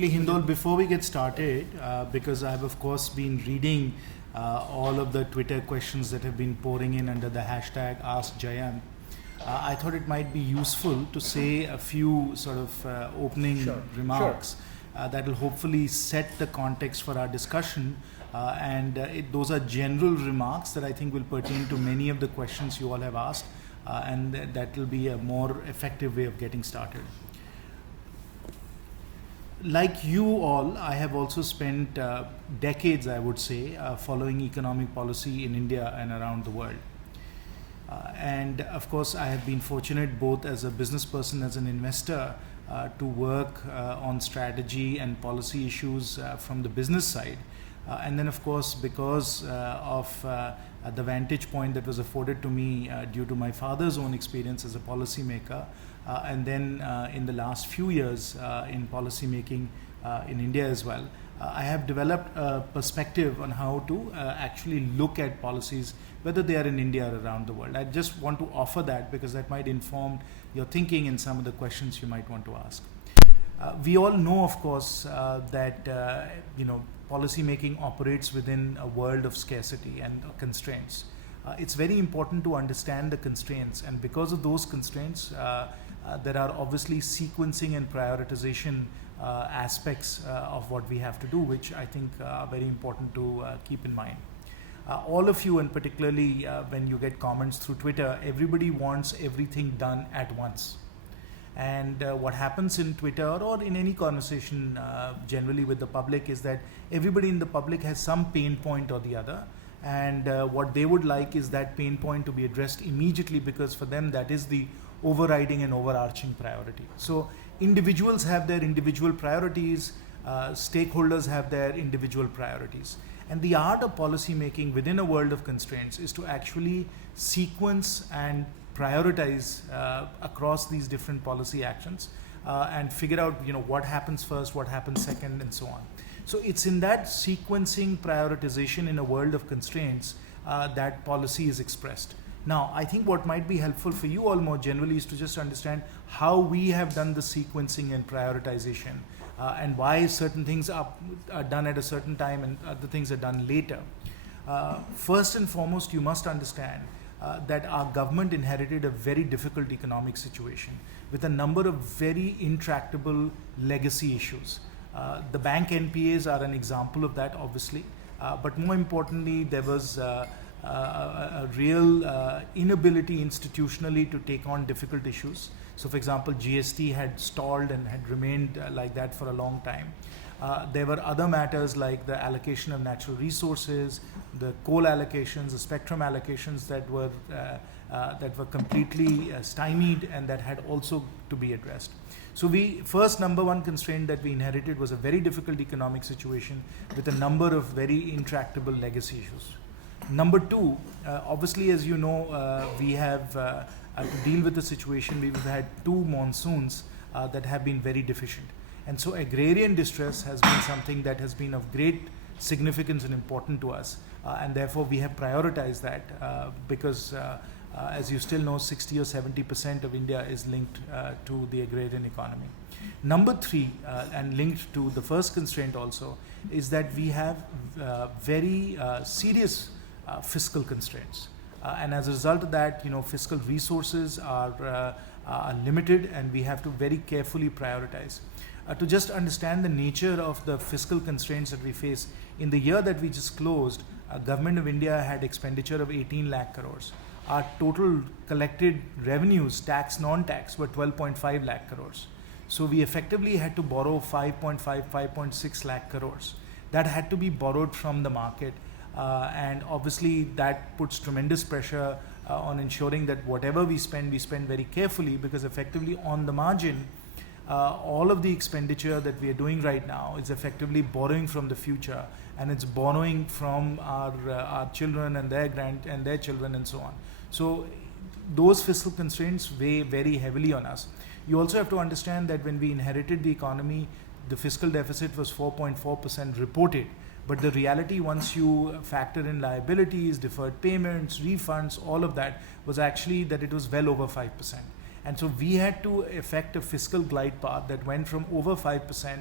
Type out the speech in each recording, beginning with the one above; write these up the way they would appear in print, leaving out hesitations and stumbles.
Actually, Hindol, before we get started, because I've of course been reading all of the Twitter questions that have been pouring in under the hashtag Ask Jayant, I thought it might be useful to say a few sort of opening remarks that will hopefully set the context for our discussion. Those are general remarks that I think will pertain to many of the questions you all have asked, and that will be a more effective way of getting started. Like you all, I have also spent decades, I would say, following economic policy in India and around the world. And of course, I have been fortunate both as a business person, as an investor, to work on strategy and policy issues from the business side. And then, of course, because of the vantage point that was afforded to me due to my father's own experience as a policymaker, and then in the last few years in policy making in India as well, I have developed a perspective on how to actually look at policies, whether they are in India or around the world. I just want to offer that because that might inform your thinking in some of the questions you might want to ask. We all know, of course, that policy making operates within a world of scarcity and constraints. It's very important to understand the constraints, and because of those constraints, there are obviously sequencing and prioritization aspects of what we have to do, which I think are very important to keep in mind. All of you, and particularly when you get comments through Twitter, everybody wants everything done at once. And what happens in Twitter or in any conversation generally with the public is that everybody in the public has some pain point or the other, and what they would like is that pain point to be addressed immediately, because for them that is the overriding and overarching priority. So individuals have their individual priorities, stakeholders have their individual priorities. And the art of policy making within a world of constraints is to actually sequence and prioritize across these different policy actions and figure out what happens first, what happens second, and so on. So it's in that sequencing prioritization in a world of constraints that policy is expressed. Now, I think what might be helpful for you all more generally is to just understand how we have done the sequencing and prioritization and why certain things are done at a certain time and other things are done later. First and foremost, you must understand that our government inherited a very difficult economic situation with a number of very intractable legacy issues. The bank NPAs are an example of that, obviously, but more importantly, there was a real inability institutionally to take on difficult issues. So, for example, GST had stalled and had remained like that for a long time. There were other matters like the allocation of natural resources, the coal allocations, the spectrum allocations that were completely stymied and that had also to be addressed. So first number one constraint that we inherited was a very difficult economic situation with a number of very intractable legacy issues. Number two, obviously, as you know, we have to deal with the situation. We've had two monsoons that have been very deficient. And so agrarian distress has been something that has been of great significance and important to us. And therefore, we have prioritized that because, as you still know, 60 or 70% of India is linked to the agrarian economy. Number three, and linked to the first constraint also, is that we have very serious fiscal constraints. And as a result of that, fiscal resources are limited, and we have to very carefully prioritize. To just understand the nature of the fiscal constraints that we face, in the year that we just closed, Government of India had expenditure of 18 lakh crores. Our total collected revenues, tax, non-tax, were 12.5 lakh crores. So we effectively had to borrow 5.5, 5.6 lakh crores. That had to be borrowed from the market. And obviously that puts tremendous pressure on ensuring that whatever we spend very carefully, because effectively on the margin, all of the expenditure that we are doing right now is effectively borrowing from the future, and it's borrowing from our children and their children and so on. So those fiscal constraints weigh very heavily on us. You also have to understand that when we inherited the economy, the fiscal deficit was 4.4% reported. But the reality, once you factor in liabilities, deferred payments, refunds, all of that, was actually that it was well over 5%. And so we had to effect a fiscal glide path that went from over 5%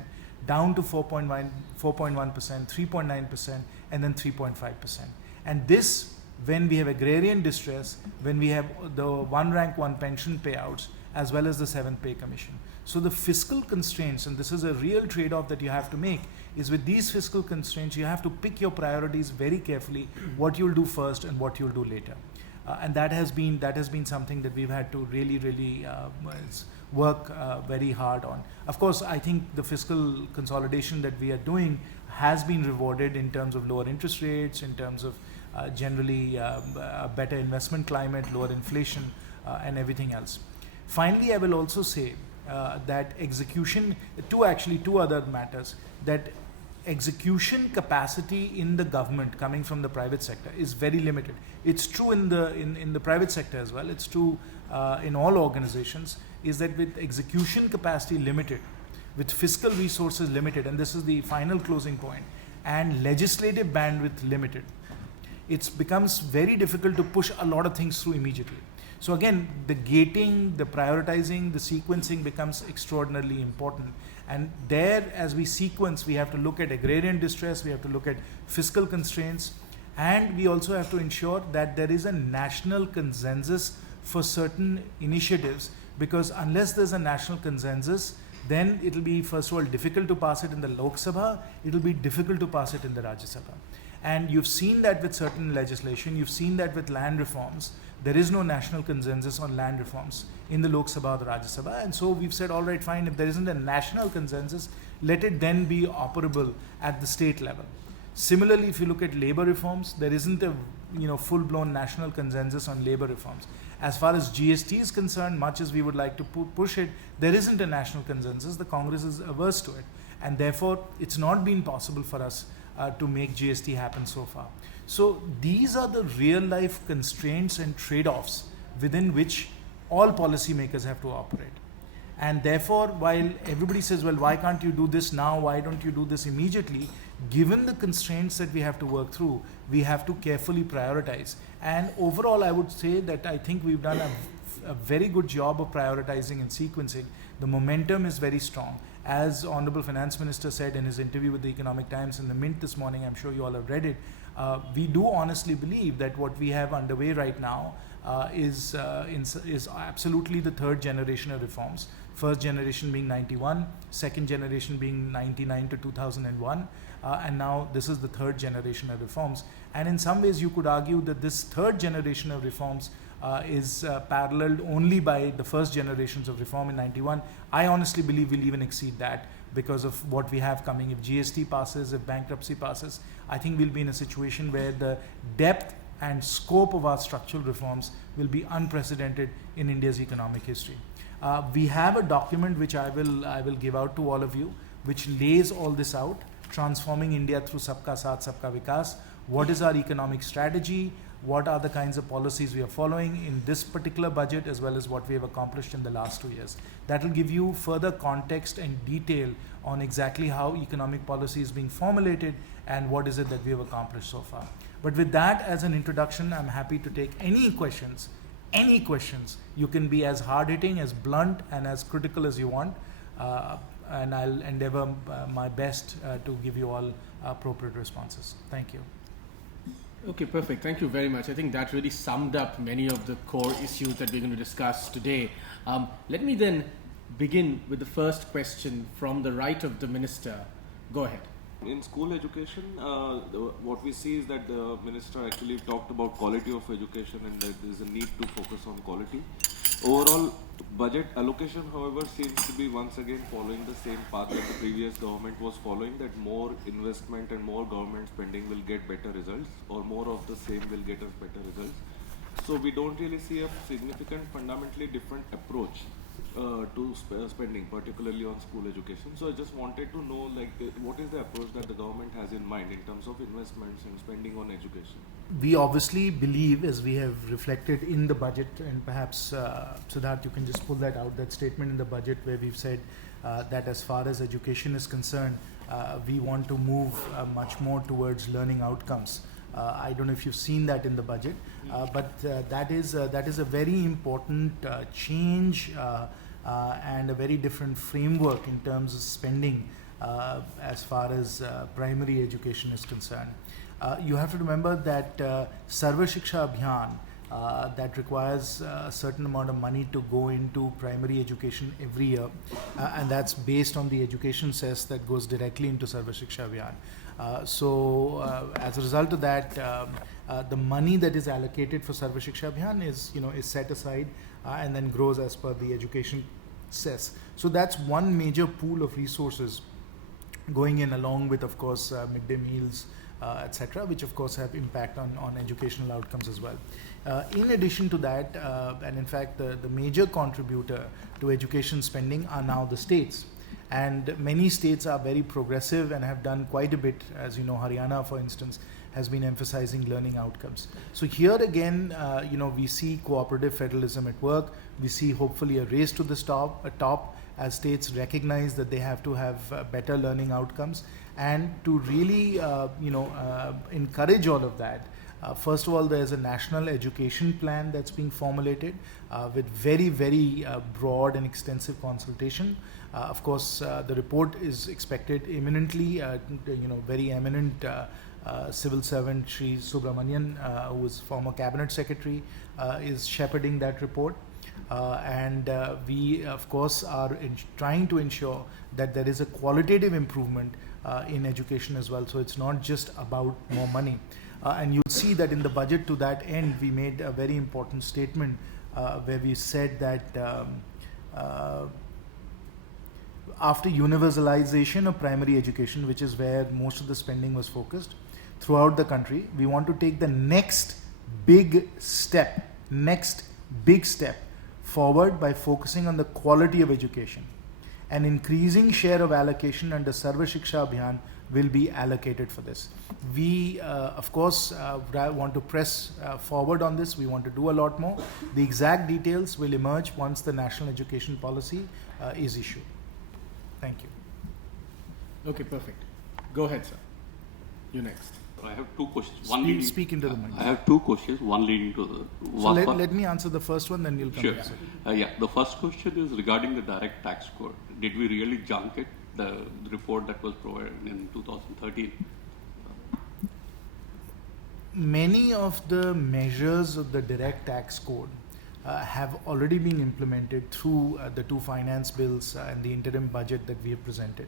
down to 4.1%, 3.9%, and then 3.5%. And this, when we have agrarian distress, when we have the one rank, one pension payouts, as well as the 7th pay commission. So the fiscal constraints, and this is a real trade-off that you have to make, is with these fiscal constraints, you have to pick your priorities very carefully, what you'll do first and what you'll do later. And that has been something that we've had to really work very hard on. Of course, I think the fiscal consolidation that we are doing has been rewarded in terms of lower interest rates, in terms of generally a better investment climate, lower inflation, and everything else. Finally, I will also say that execution, two other matters, that execution capacity in the government coming from the private sector is very limited. It's true in the private sector as well. It's true in all organizations, is that with execution capacity limited, with fiscal resources limited, and this is the final closing point, and legislative bandwidth limited, it becomes very difficult to push a lot of things through immediately. So again, the gating, the prioritizing, the sequencing becomes extraordinarily important. And there, as we sequence, we have to look at agrarian distress, we have to look at fiscal constraints, and we also have to ensure that there is a national consensus for certain initiatives, because unless there's a national consensus, then it will be, first of all, difficult to pass it in the Lok Sabha, it will be difficult to pass it in the Rajya Sabha. And you've seen that with certain legislation, you've seen that with land reforms. There is no national consensus on land reforms in the Lok Sabha or the Rajya Sabha. And so we've said, all right, fine, if there isn't a national consensus, let it then be operable at the state level. Similarly, if you look at labor reforms, there isn't a full-blown national consensus on labor reforms. As far as GST is concerned, much as we would like to push it, there isn't a national consensus. The Congress is averse to it. And therefore, it's not been possible for us to make GST happen so far. So these are the real life constraints and trade-offs within which all policymakers have to operate. And therefore, while everybody says, well, why can't you do this now? Why don't you do this immediately? Given the constraints that we have to work through, we have to carefully prioritize. And overall, I would say that I think we've done a very good job of prioritizing and sequencing. The momentum is very strong. As Honorable Finance Minister said in his interview with the Economic Times in the Mint this morning, I'm sure you all have read it, we do honestly believe that what we have underway right now is absolutely the third generation of reforms. First generation being 91, second generation being 99 to 2001, and now this is the third generation of reforms. And in some ways you could argue that this third generation of reforms is paralleled only by the first generations of reform in 91. I honestly believe we'll even exceed that because of what we have coming. If GST passes, if bankruptcy passes, I think we'll be in a situation where the depth and scope of our structural reforms will be unprecedented in India's economic history. We have a document which I will give out to all of you, which lays all this out, transforming India through Sabka Saath, Sabka Vikas. What is our economic strategy? What are the kinds of policies we are following in this particular budget, as well as what we have accomplished in the last 2 years. That will give you further context and detail on exactly how economic policy is being formulated and what is it that we have accomplished so far. But with that as an introduction, I'm happy to take any questions. Any questions. You can be as hard-hitting, as blunt, and as critical as you want. And I'll endeavor my best to give you all appropriate responses. Thank you. Okay, perfect. Thank you very much. I think that really summed up many of the core issues that we're going to discuss today. Let me then begin with the first question from the right of the Minister. Go ahead. In school education, what we see is that the Minister actually talked about quality of education and that there is a need to focus on quality. Overall, budget allocation, however, seems to be once again following the same path that the previous government was following, that more investment and more government spending will get better results, or more of the same will get us better results. So we don't really see a significant, fundamentally different approach to spending, particularly on school education. So I just wanted to know, what is the approach that the government has in mind in terms of investments and spending on education? We obviously believe, as we have reflected in the budget, and perhaps Siddharth, you can just pull that out, that statement in the budget where we've said that as far as education is concerned, we want to move much more towards learning outcomes. I don't know if you've seen that in the budget, but that is a very important change and a very different framework in terms of spending as far as primary education is concerned. You have to remember that Sarva Shiksha Abhiyan, that requires a certain amount of money to go into primary education every year, and that's based on the education cess that goes directly into Sarva Shiksha Abhiyan. As a result of that, the money that is allocated for Sarva Shiksha Abhiyan is set aside and then grows as per the education cess. So that's one major pool of resources going in, along with, of course, midday meals, etc., which of course have impact on educational outcomes as well. In addition to that, and in fact the major contributor to education spending are now the states. And many states are very progressive and have done quite a bit. As you know, Haryana, for instance, has been emphasizing learning outcomes. So here again, we see cooperative federalism at work. We see hopefully a race to the top as states recognize that they have to have better learning outcomes. And to really, encourage all of that, first of all, there's a national education plan that's being formulated with very, very broad and extensive consultation. Of course, the report is expected imminently. Very eminent civil servant Sri Subramanian, who is former cabinet secretary, is shepherding that report. And we, of course, are trying to ensure that there is a qualitative improvement in education as well. So it's not just about more money. And you'll see that in the budget, to that end, we made a very important statement where we said that after universalization of primary education, which is where most of the spending was focused throughout the country, we want to take the next big step forward by focusing on the quality of education. An increasing share of allocation under Sarva Shiksha Abhiyan will be allocated for this. We, of course, want to press forward on this. We want to do a lot more. The exact details will emerge once the national education policy is issued. Thank you. Okay, perfect. Go ahead, sir. You next. I have two questions. Speak into the mic. I have two questions, one leading to the... So let me answer the first one, then you'll come Sure. to the second. Yeah, the first question is regarding the direct tax code. Did we really junk it, the report that was provided in 2013? Many of the measures of the direct tax code have already been implemented through the two finance bills and the interim budget that we have presented.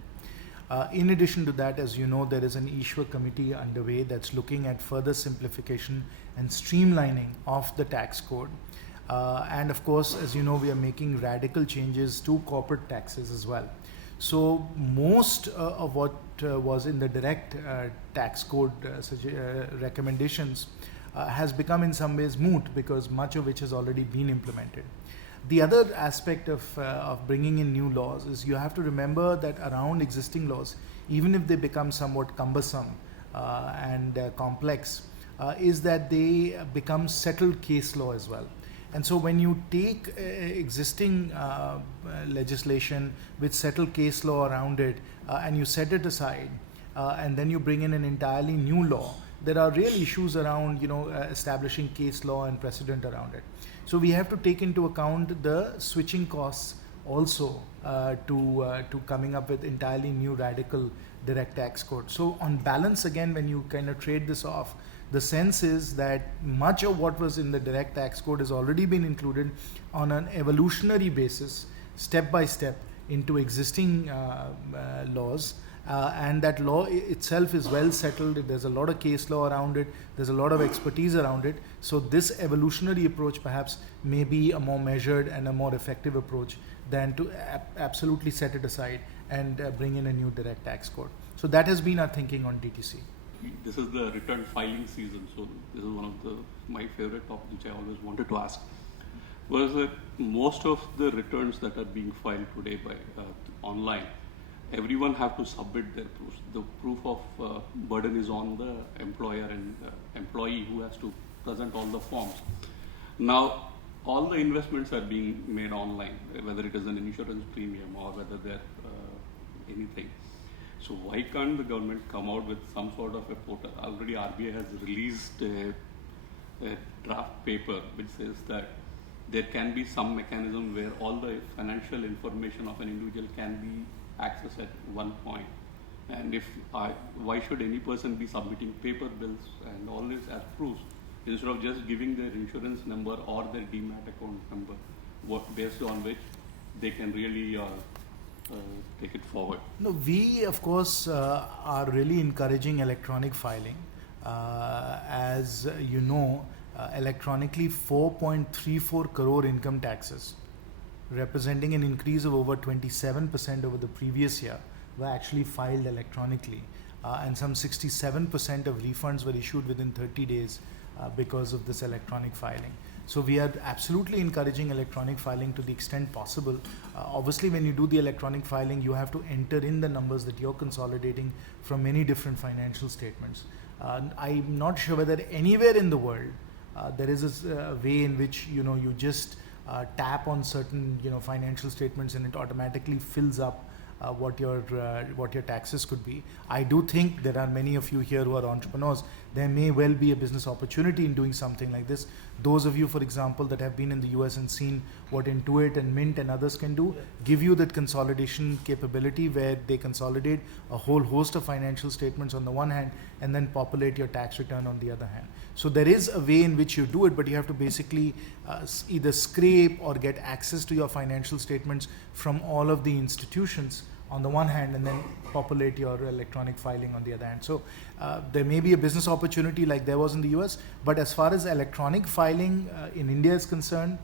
In addition to that, as you know, there is an Ishwar committee underway that's looking at further simplification and streamlining of the tax code. And of course, as you know, we are making radical changes to corporate taxes as well. So most of what was in the direct tax code recommendations has become in some ways moot, because much of which has already been implemented. The other aspect of bringing in new laws is you have to remember that around existing laws, even if they become somewhat cumbersome and complex, is that they become settled case law as well. And so when you take existing legislation with settled case law around it and you set it aside and then you bring in an entirely new law, there are real issues around establishing case law and precedent around it. So we have to take into account the switching costs also to coming up with entirely new radical direct tax code. So on balance, again, when you kind of trade this off, the sense is that much of what was in the direct tax code has already been included on an evolutionary basis, step by step, into existing laws. And that law itself is well settled. There's a lot of case law around it. There's a lot of expertise around it. So this evolutionary approach perhaps may be a more measured and a more effective approach than to absolutely set it aside and bring in a new direct tax code. So that has been our thinking on DTC. This is the return filing season, so this is one of my favorite topics which I always wanted to ask. Was that most of the returns that are being filed today by online, everyone have to submit their proofs. The proof of burden is on the employer and employee who has to present all the forms. Now, all the investments are being made online, whether it is an insurance premium or whether they're anything. So why can't the government come out with some sort of a portal? Already RBI has released a draft paper which says that there can be some mechanism where all the financial information of an individual can be accessed at one point. And why should any person be submitting paper bills and all this as proofs instead of just giving their insurance number or their demat account number, based on which they can really take it forward? No, we of course are really encouraging electronic filing. As you know, electronically 4.34 crore income taxes, representing an increase of over 27% over the previous year, were actually filed electronically, and some 67% of refunds were issued within 30 days because of this electronic filing. So we are absolutely encouraging electronic filing to the extent possible. Obviously, when you do the electronic filing, you have to enter in the numbers that you're consolidating from many different financial statements. I'm not sure whether anywhere in the world there is a way in which you just tap on certain financial statements and it automatically fills up what your taxes could be. I do think there are many of you here who are entrepreneurs. There may well be a business opportunity in doing something like this. Those of you, for example, that have been in the US and seen what Intuit and Mint and others can do, give you that consolidation capability where they consolidate a whole host of financial statements on the one hand and then populate your tax return on the other hand. So there is a way in which you do it, but you have to basically either scrape or get access to your financial statements from all of the institutions on the one hand and then populate your electronic filing on the other hand. So there may be a business opportunity like there was in the US, but as far as electronic filing in India is concerned,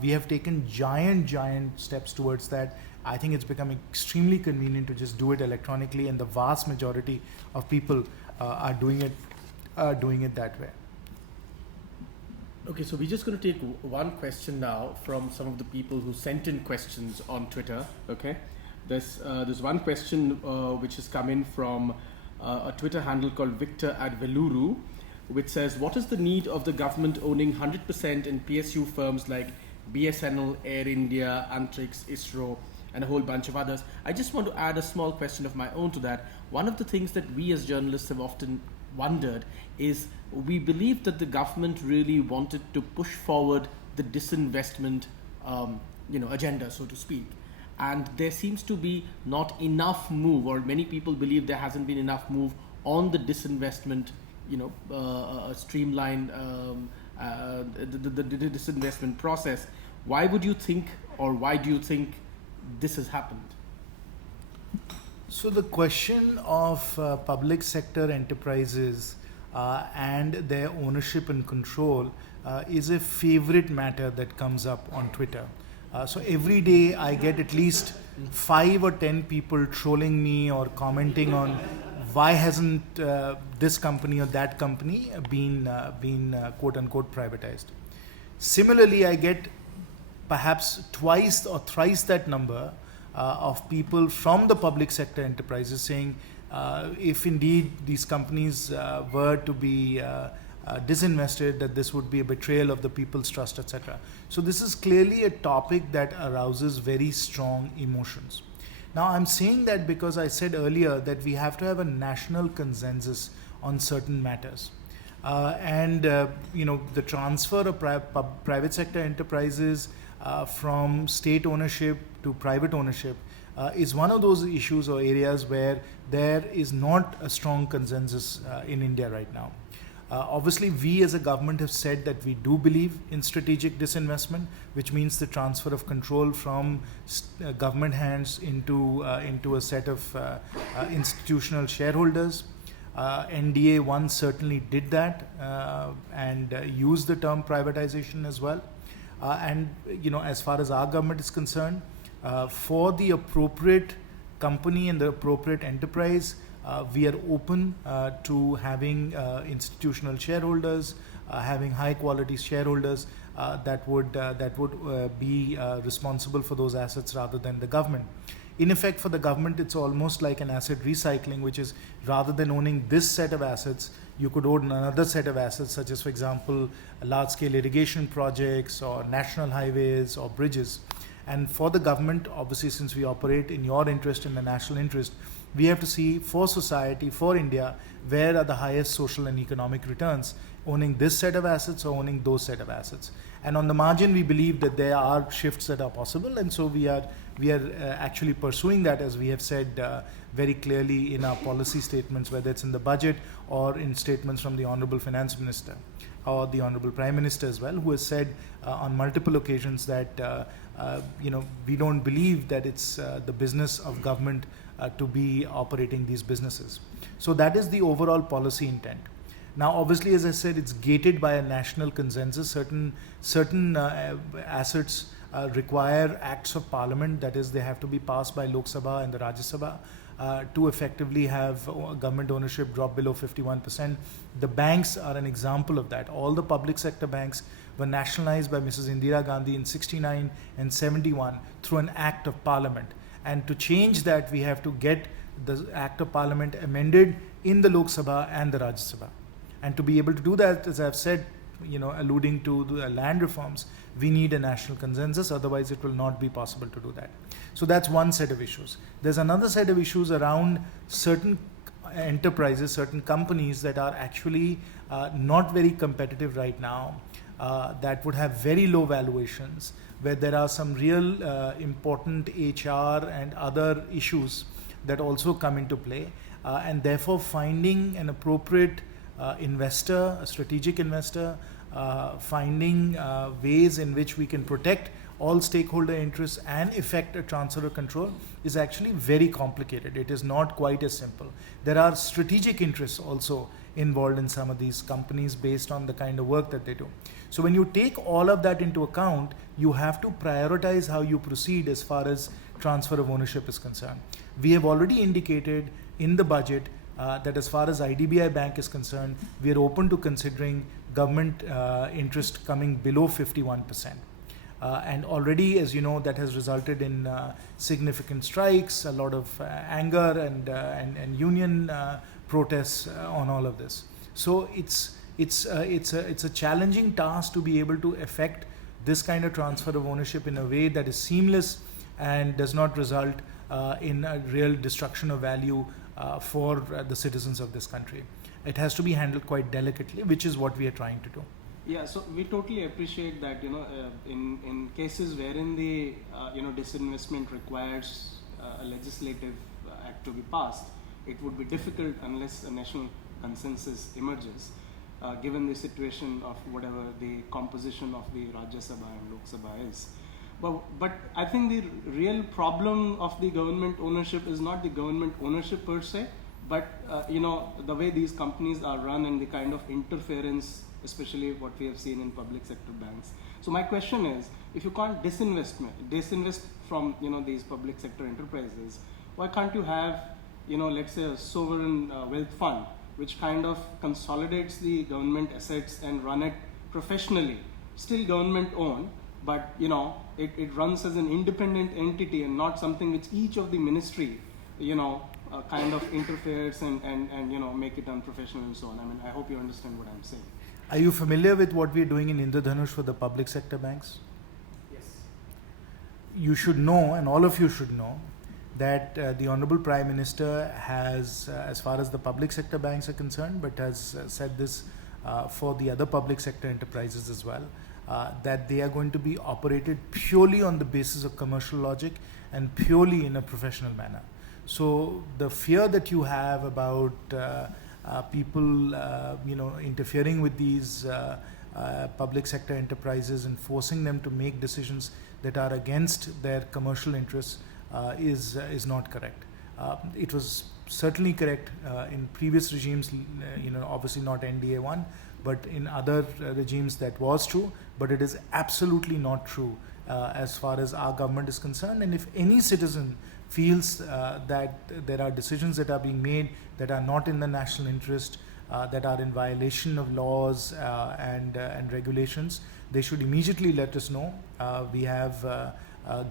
we have taken giant steps towards that. I think it's become extremely convenient to just do it electronically, and the vast majority of people are doing it that way. Okay, so we're just going to take one question now from some of the people who sent in questions on Twitter. Okay, there's one question which has come in from a Twitter handle called Victor@Veluru, which says, what is the need of the government owning 100% in PSU firms like BSNL, Air India, Antrix, ISRO, and a whole bunch of others? I just want to add a small question of my own to that. One of the things that we as journalists have often wondered is, we believe that the government really wanted to push forward the disinvestment agenda, so to speak, and there seems to be not enough move, or many people believe there hasn't been enough move on the disinvestment streamline the disinvestment process. Why would you think, or why do you think this has happened? So the question of public sector enterprises and their ownership and control is a favorite matter that comes up on Twitter. So every day I get at least 5 or 10 people trolling me or commenting on why hasn't this company or that company been quote unquote privatized. Similarly, I get perhaps twice or thrice that number of people from the public sector enterprises saying if indeed these companies were to be disinvested, that this would be a betrayal of the people's trust, etc. So this is clearly a topic that arouses very strong emotions. Now I'm saying that because I said earlier that we have to have a national consensus on certain matters. The transfer of private sector enterprises from state ownership to private ownership is one of those issues or areas where there is not a strong consensus in India right now. Obviously, we as a government have said that we do believe in strategic disinvestment, which means the transfer of control from government hands into a set of institutional shareholders. NDA 1 certainly did that and used the term privatization as well. As far as our government is concerned, for the appropriate company and the appropriate enterprise, we are open to having institutional shareholders, having high quality shareholders that would be responsible for those assets rather than the government. In effect, for the government, it's almost like an asset recycling, which is rather than owning this set of assets, you could own another set of assets, such as, for example, large-scale irrigation projects or national highways or bridges. And for the government, obviously, since we operate in your interest, in the national interest, we have to see for society, for India, where are the highest social and economic returns, owning this set of assets or owning those set of assets. And on the margin, we believe that there are shifts that are possible, and so we are actually pursuing that. As we have said, very clearly in our policy statements, whether it's in the budget or in statements from the Honorable Finance Minister or the Honorable Prime Minister as well, who has said on multiple occasions that we don't believe that it's the business of government to be operating these businesses. So that is the overall policy intent. Now, obviously, as I said, it's gated by a national consensus. Certain assets require acts of parliament, that is, they have to be passed by Lok Sabha and the Rajya Sabha to effectively have government ownership drop below 51%. The banks are an example of that. All the public sector banks were nationalized by Mrs. Indira Gandhi in 69 and 71 through an act of parliament. And to change that, we have to get the act of parliament amended in the Lok Sabha and the Rajya Sabha. And to be able to do that, as I've said, alluding to the land reforms, we need a national consensus, otherwise it will not be possible to do that. So that's one set of issues. There's another set of issues around certain enterprises, certain companies that are actually not very competitive right now, that would have very low valuations, where there are some real important HR and other issues that also come into play, and therefore finding an appropriate investor, a strategic investor, finding ways in which we can protect all stakeholder interests and effect a transfer of control is actually very complicated. It is not quite as simple. There are strategic interests also involved in some of these companies based on the kind of work that they do. So when you take all of that into account, you have to prioritize how you proceed as far as transfer of ownership is concerned. We have already indicated in the budget that as far as IDBI Bank is concerned, we are open to considering government interest coming below 51%. And already, as you know, that has resulted in significant strikes, a lot of anger and union protests on all of this. So it's a challenging task to be able to effect this kind of transfer of ownership in a way that is seamless and does not result in a real destruction of value for the citizens of this country. It has to be handled quite delicately, which is what we are trying to do. Yeah, so we totally appreciate that, in cases wherein the, disinvestment requires a legislative act to be passed, it would be difficult unless a national consensus emerges, given the situation of whatever the composition of the Rajya Sabha and Lok Sabha is. But I think the real problem of the government ownership is not the government ownership per se, but the way these companies are run and the kind of interference, especially what we have seen in public sector banks. So my question is, if you can't disinvest from these public sector enterprises, why can't you have let's say a sovereign wealth fund which kind of consolidates the government assets and run it professionally, still government owned, but it runs as an independent entity and not something which each of the ministry kind of interferes and make it unprofessional and so on. I mean, I hope you understand what I'm saying. Are you familiar with what we are doing in Indradhanush for the public sector banks? Yes. You should know, and all of you should know, that the Honorable Prime Minister has, as far as the public sector banks are concerned, but has said this for the other public sector enterprises as well, that they are going to be operated purely on the basis of commercial logic and purely in a professional manner. So the fear that you have about people interfering with these public sector enterprises and forcing them to make decisions that are against their commercial interests is not correct. It was certainly correct in previous regimes, obviously not NDA 1, but in other regimes that was true, but it is absolutely not true as far as our government is concerned. And if any citizen feels that there are decisions that are being made that are not in the national interest, that are in violation of laws and regulations, they should immediately let us know. We have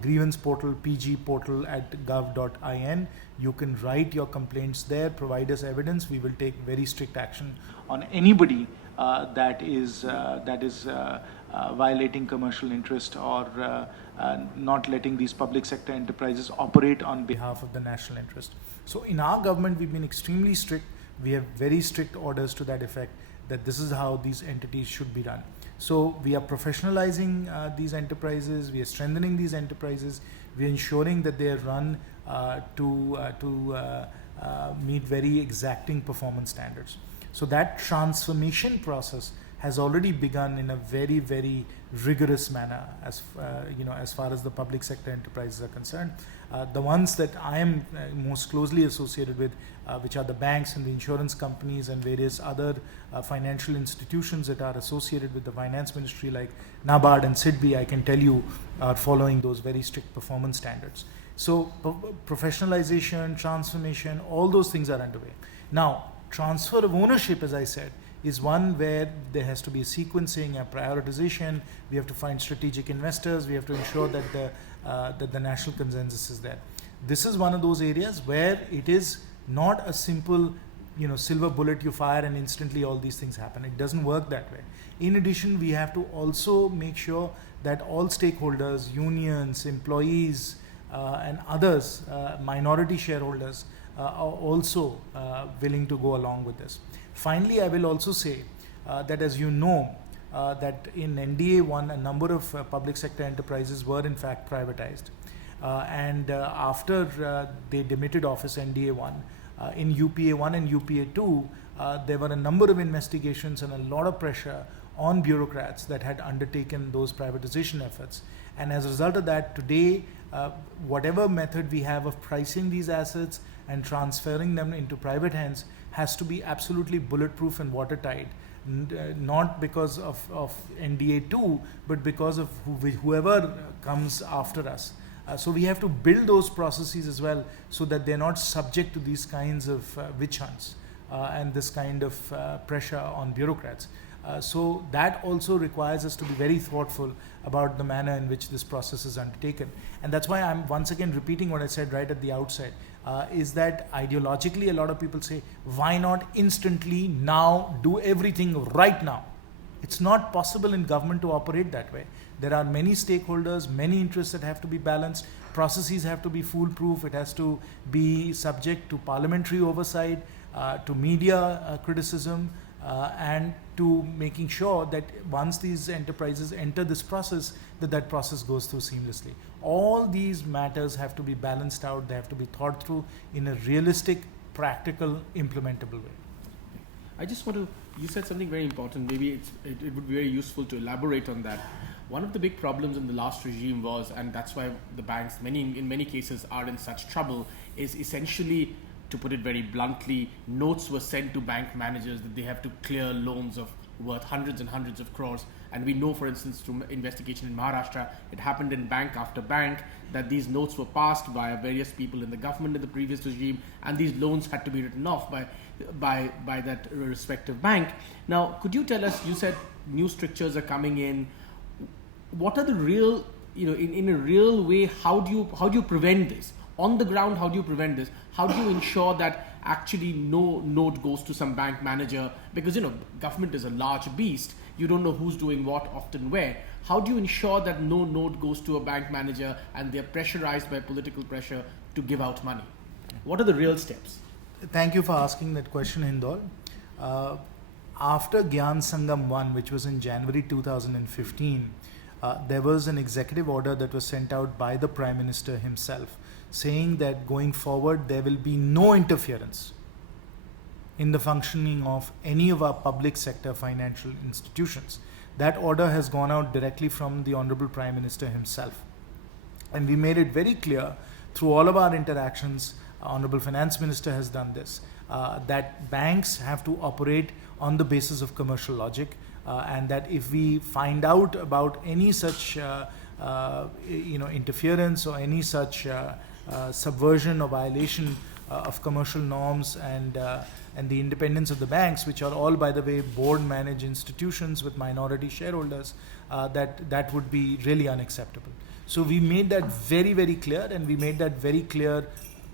grievance portal, PG portal at gov.in. You can write your complaints there, provide us evidence. We will take very strict action on anybody that is violating commercial interest or not letting these public sector enterprises operate on behalf of the national interest. So in our government, we've been extremely strict. We have very strict orders to that effect, that this is how these entities should be run. So we are professionalizing these enterprises, we are strengthening these enterprises, we are ensuring that they are run to meet very exacting performance standards. So that transformation process has already begun in a very, very rigorous manner as far as the public sector enterprises are concerned. The ones that I am most closely associated with, which are the banks and the insurance companies and various other financial institutions that are associated with the finance ministry like NABARD and SIDBI, I can tell you, are following those very strict performance standards. So professionalization, transformation, all those things are underway. Now, transfer of ownership, as I said, is one where there has to be a sequencing, a prioritization. We have to find strategic investors. We have to ensure that the national consensus is there. This is one of those areas where it is not a simple, silver bullet you fire and instantly all these things happen. It doesn't work that way. In addition, we have to also make sure that all stakeholders, unions, employees, and others, minority shareholders, are also willing to go along with this. Finally, I will also say that, as you know, that in NDA 1, a number of public sector enterprises were in fact privatized. And after they demitted office NDA 1, in UPA 1 and UPA 2, there were a number of investigations and a lot of pressure on bureaucrats that had undertaken those privatization efforts. And as a result of that, today, whatever method we have of pricing these assets and transferring them into private hands has to be absolutely bulletproof and watertight, not because of NDA 2, but because of whoever comes after us. So we have to build those processes as well so that they're not subject to these kinds of witch hunts and this kind of pressure on bureaucrats. So that also requires us to be very thoughtful about the manner in which this process is undertaken. And that's why I'm once again repeating what I said right at the outset, is that ideologically a lot of people say, why not instantly now do everything right now? It's not possible in government to operate that way. There are many stakeholders, many interests that have to be balanced. Processes have to be foolproof. It has to be subject to parliamentary oversight, to media criticism, and to making sure that once these enterprises enter this process, that process goes through seamlessly. All these matters have to be balanced out. They have to be thought through in a realistic, practical, implementable way. I just want to, you said something very important. Maybe it would be very useful to elaborate on that. One of the big problems in the last regime was, and that's why the banks in many cases are in such trouble, is essentially, to put it very bluntly, notes were sent to bank managers that they have to clear loans of worth hundreds and hundreds of crores. And we know, for instance, through investigation in Maharashtra, it happened in bank after bank that these notes were passed by various people in the government in the previous regime, and these loans had to be written off by that respective bank. Now, could you tell us, you said new strictures are coming in. What are the real, in a real way, how do you prevent this? On the ground, how do you prevent this? How do you ensure that actually no note goes to some bank manager? Because, government is a large beast. You don't know who's doing what, often where. How do you ensure that no note goes to a bank manager and they're pressurized by political pressure to give out money? What are the real steps? Thank you for asking that question, Hindol. After Gyan Sangam 1, which was in January 2015, there was an executive order that was sent out by the Prime Minister himself, saying that going forward there will be no interference in the functioning of any of our public sector financial institutions. That order has gone out directly from the Honorable Prime Minister himself. And we made it very clear through all of our interactions, Honorable Finance Minister has done this, that banks have to operate on the basis of commercial logic, and that if we find out about any such interference or any such subversion or violation of commercial norms and the independence of the banks, which are all, by the way, board managed institutions with minority shareholders, that would be really unacceptable. So we made that very, very clear, and we made that very clear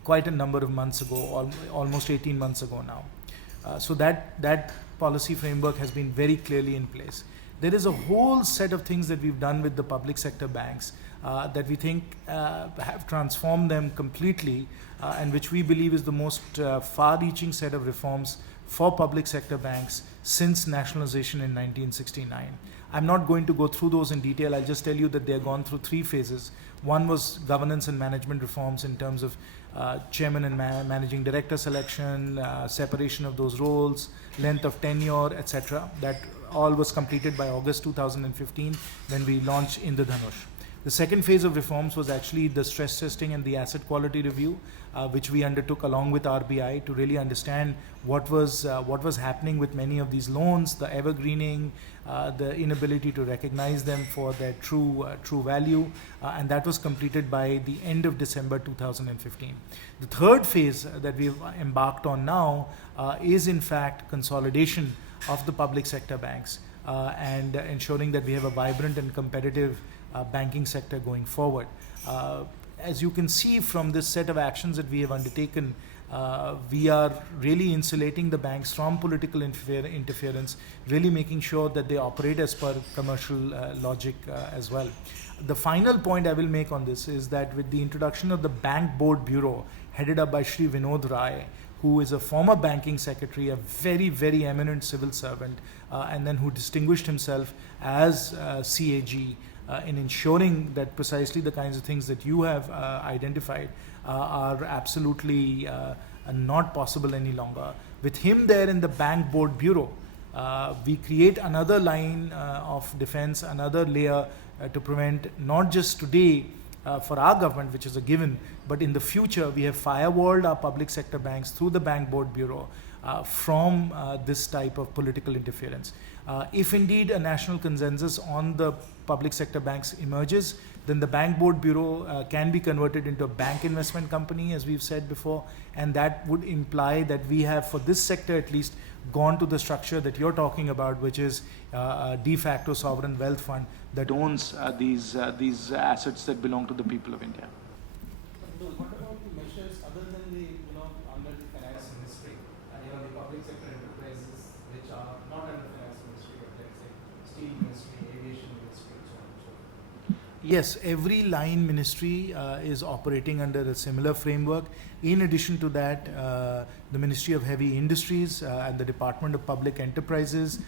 quite a number of months ago, almost 18 months ago now. So that policy framework has been very clearly in place. There is a whole set of things that we've done with the public sector banks that we think have transformed them completely, and which we believe is the most far-reaching set of reforms for public sector banks since nationalization in 1969. I'm not going to go through those in detail. I'll just tell you that they have gone through 3 phases. One was governance and management reforms in terms of chairman and managing director selection, separation of those roles, length of tenure, etc. That all was completed by August 2015 when we launched Indradhanush. The second phase of reforms was actually the stress testing and the asset quality review, which we undertook along with RBI to really understand what was happening with many of these loans, the evergreening, the inability to recognize them for their true value, and that was completed by the end of December 2015. The third phase that we've embarked on now is in fact consolidation of the public sector banks and ensuring that we have a vibrant and competitive banking sector going forward. As you can see from this set of actions that we have undertaken, we are really insulating the banks from political interference, really making sure that they operate as per commercial logic as well. The final point I will make on this is that with the introduction of the Bank Board Bureau, headed up by Shri Vinod Rai, who is a former banking secretary, a very, very eminent civil servant, and then who distinguished himself as CAG, in ensuring that precisely the kinds of things that you have identified are absolutely not possible any longer. With him there in the Bank Board Bureau, we create another line of defense, another layer to prevent not just today for our government, which is a given, but in the future we have firewalled our public sector banks through the Bank Board Bureau from this type of political interference. If indeed a national consensus on the public sector banks emerges, then the Bank Board Bureau can be converted into a bank investment company, as we've said before, and that would imply that we have, for this sector at least, gone to the structure that you're talking about, which is a de facto sovereign wealth fund that owns these assets that belong to the people of India. What about the measures other than the, under the finance ministry, the public sector enterprises which are not under finance ministry, but let's say steel ministry, aviation ministry, and so on and so forth? Yes, every line ministry is operating under a similar framework. In addition to that, the Ministry of Heavy Industries and the Department of Public Enterprises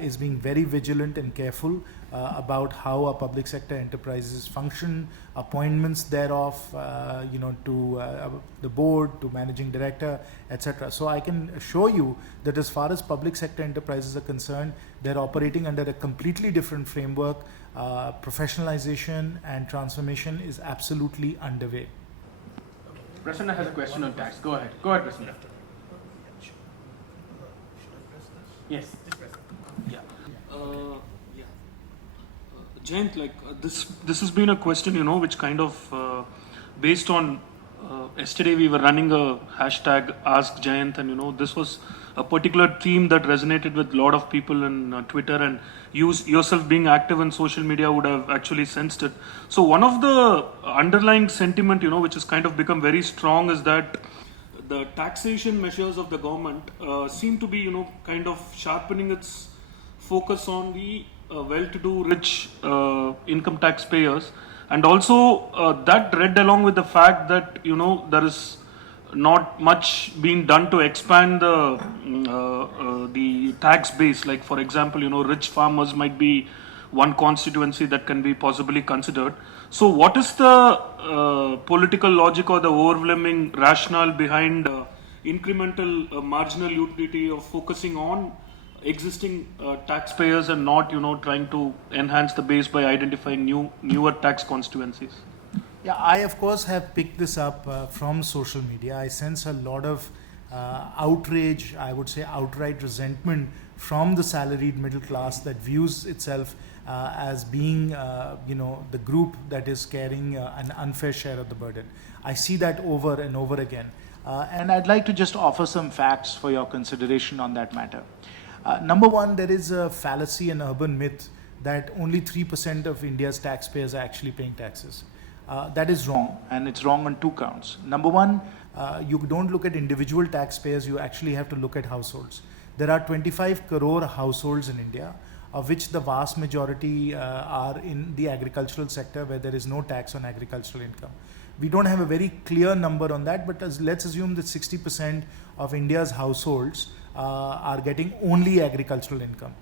is being very vigilant and careful about how our public sector enterprises function, appointments thereof, to the board, to managing director, etc. So I can assure you that as far as public sector enterprises are concerned, they're operating under a completely different framework. Professionalization and transformation is absolutely underway. Prasanna has a question on tax. Go ahead. Go ahead, Prasanna. Yes. Jayant, this has been a question, which kind of based on yesterday we were running a hashtag Ask Jayant, and this was a particular theme that resonated with a lot of people on Twitter, and you yourself being active in social media would have actually sensed it. So one of the underlying sentiment, which has kind of become very strong, is that the taxation measures of the government seem to be, kind of sharpening its focus on the well-to-do rich income taxpayers, and also that read along with the fact that there is not much being done to expand the tax base. Like for example, rich farmers might be one constituency that can be possibly considered. So what is the political logic or the overwhelming rationale behind incremental marginal utility of focusing on existing taxpayers and not trying to enhance the base by identifying newer tax constituencies? Yeah, I of course have picked this up from social media. I sense a lot of outrage, I would say outright resentment from the salaried middle class that views itself as being the group that is carrying an unfair share of the burden. I see that over and over again. And I'd like to just offer some facts for your consideration on that matter. Number one, there is a fallacy and urban myth that only 3% of India's taxpayers are actually paying taxes. That is wrong, and it's wrong on 2 counts. Number one, you don't look at individual taxpayers, you actually have to look at households. There are 25 crore households in India, of which the vast majority are in the agricultural sector where there is no tax on agricultural income. We don't have a very clear number on that, but let's assume that 60% of India's households are getting only agricultural income.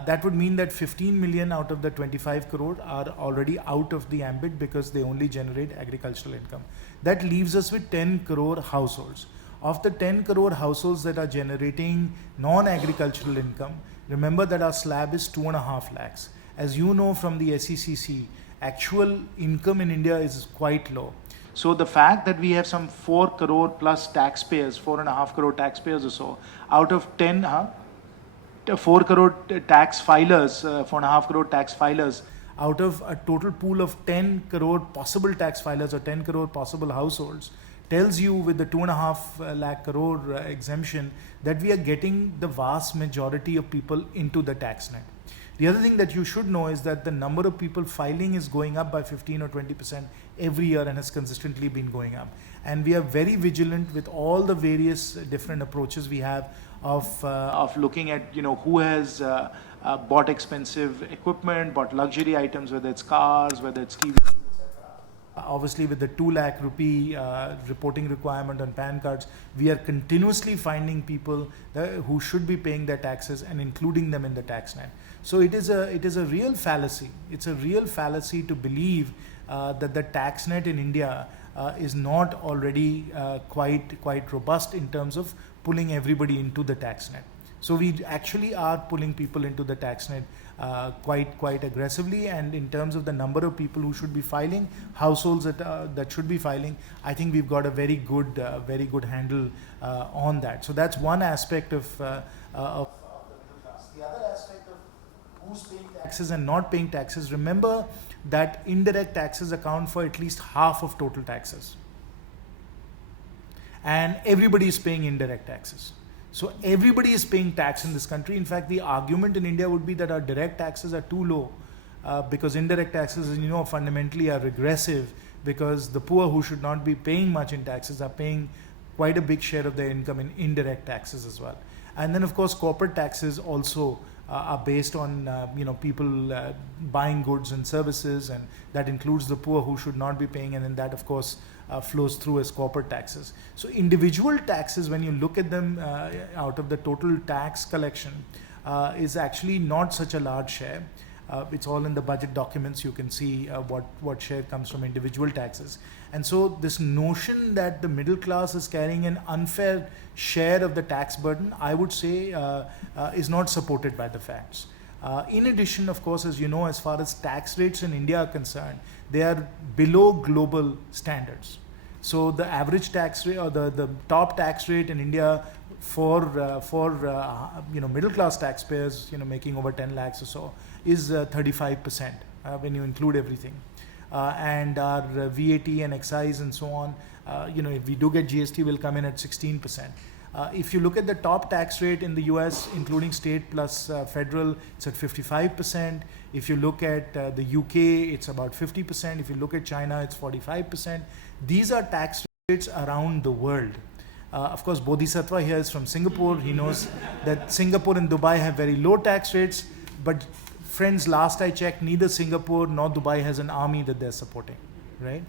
That would mean that 15 million out of the 25 crore are already out of the ambit because they only generate agricultural income. That leaves us with 10 crore households. Of the 10 crore households that are generating non-agricultural income, remember that our slab is 2.5 lakhs. As you know from the SECC, actual income in India is quite low. So the fact that we have some 4 crore plus taxpayers, 4.5 crore taxpayers or so, out of 4 crore tax filers, 4.5 crore tax filers, out of a total pool of 10 crore possible tax filers or 10 crore possible households, tells you with the 2.5 lakh crore exemption that we are getting the vast majority of people into the tax net. The other thing that you should know is that the number of people filing is going up by 15 or 20% every year and has consistently been going up. And we are very vigilant with all the various different approaches we have of looking at, who has bought expensive equipment, bought luxury items, whether it's cars, whether it's TVs. Obviously, with the 2 lakh rupee reporting requirement on PAN cards, we are continuously finding people who should be paying their taxes and including them in the tax net. So it is a real fallacy. It's a real fallacy to believe that the tax net in India is not already quite robust in terms of pulling everybody into the tax net. So we actually are pulling people into the tax net quite aggressively, and in terms of the number of people who should be filing, households that should be filing, I think we've got a very good handle on that. So that's one aspect of the middle class. The other aspect of who's paying taxes and not paying taxes, remember that indirect taxes account for at least half of total taxes, and everybody is paying indirect taxes. So everybody is paying tax in this country. In fact, the argument in India would be that our direct taxes are too low because indirect taxes, fundamentally are regressive, because the poor who should not be paying much in taxes are paying quite a big share of their income in indirect taxes as well. And then, of course, corporate taxes also are based on people buying goods and services, and that includes the poor who should not be paying, and then that, of course, flows through as corporate taxes. So individual taxes, when you look at them out of the total tax collection, is actually not such a large share. It's all in the budget documents. You can see what share comes from individual taxes. And so this notion that the middle class is carrying an unfair share of the tax burden, I would say is not supported by the facts. In addition, of course, as you know, as far as tax rates in India are concerned, they are below global standards. So the average tax rate, or the top tax rate in India for middle class taxpayers, making over 10 lakhs or so, is 35% when you include everything. And our VAT and excise and so on, if we do get GST, will come in at 16%. If you look at the top tax rate in the US, including state plus federal, it's at 55%. If you look at the UK, it's about 50%. If you look at China, it's 45%. These are tax rates around the world. Of course, Bodhisattva here is from Singapore. He knows that Singapore and Dubai have very low tax rates. But friends, last I checked, neither Singapore nor Dubai has an army that they're supporting, right?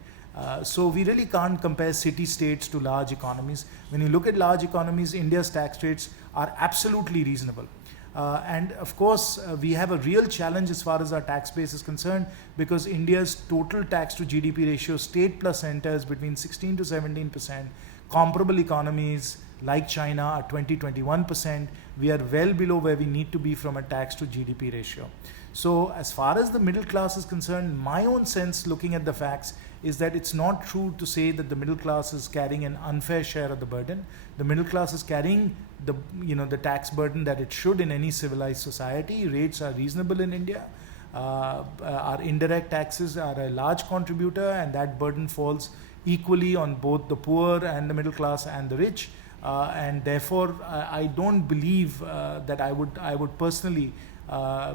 So we really can't compare city-states to large economies. When you look at large economies, India's tax rates are absolutely reasonable. And of course, we have a real challenge as far as our tax base is concerned, because India's total tax to GDP ratio, state plus center, is between 16 to 17%. Comparable economies like China are 20-21%. We are well below where we need to be from a tax to GDP ratio. So as far as the middle class is concerned, my own sense, looking at the facts, is that it's not true to say that the middle class is carrying an unfair share of the burden. The middle class is carrying the tax burden that it should in any civilized society. Rates are reasonable in India. Our indirect taxes are a large contributor, and that burden falls equally on both the poor and the middle class and the rich. And therefore, I don't believe that I would personally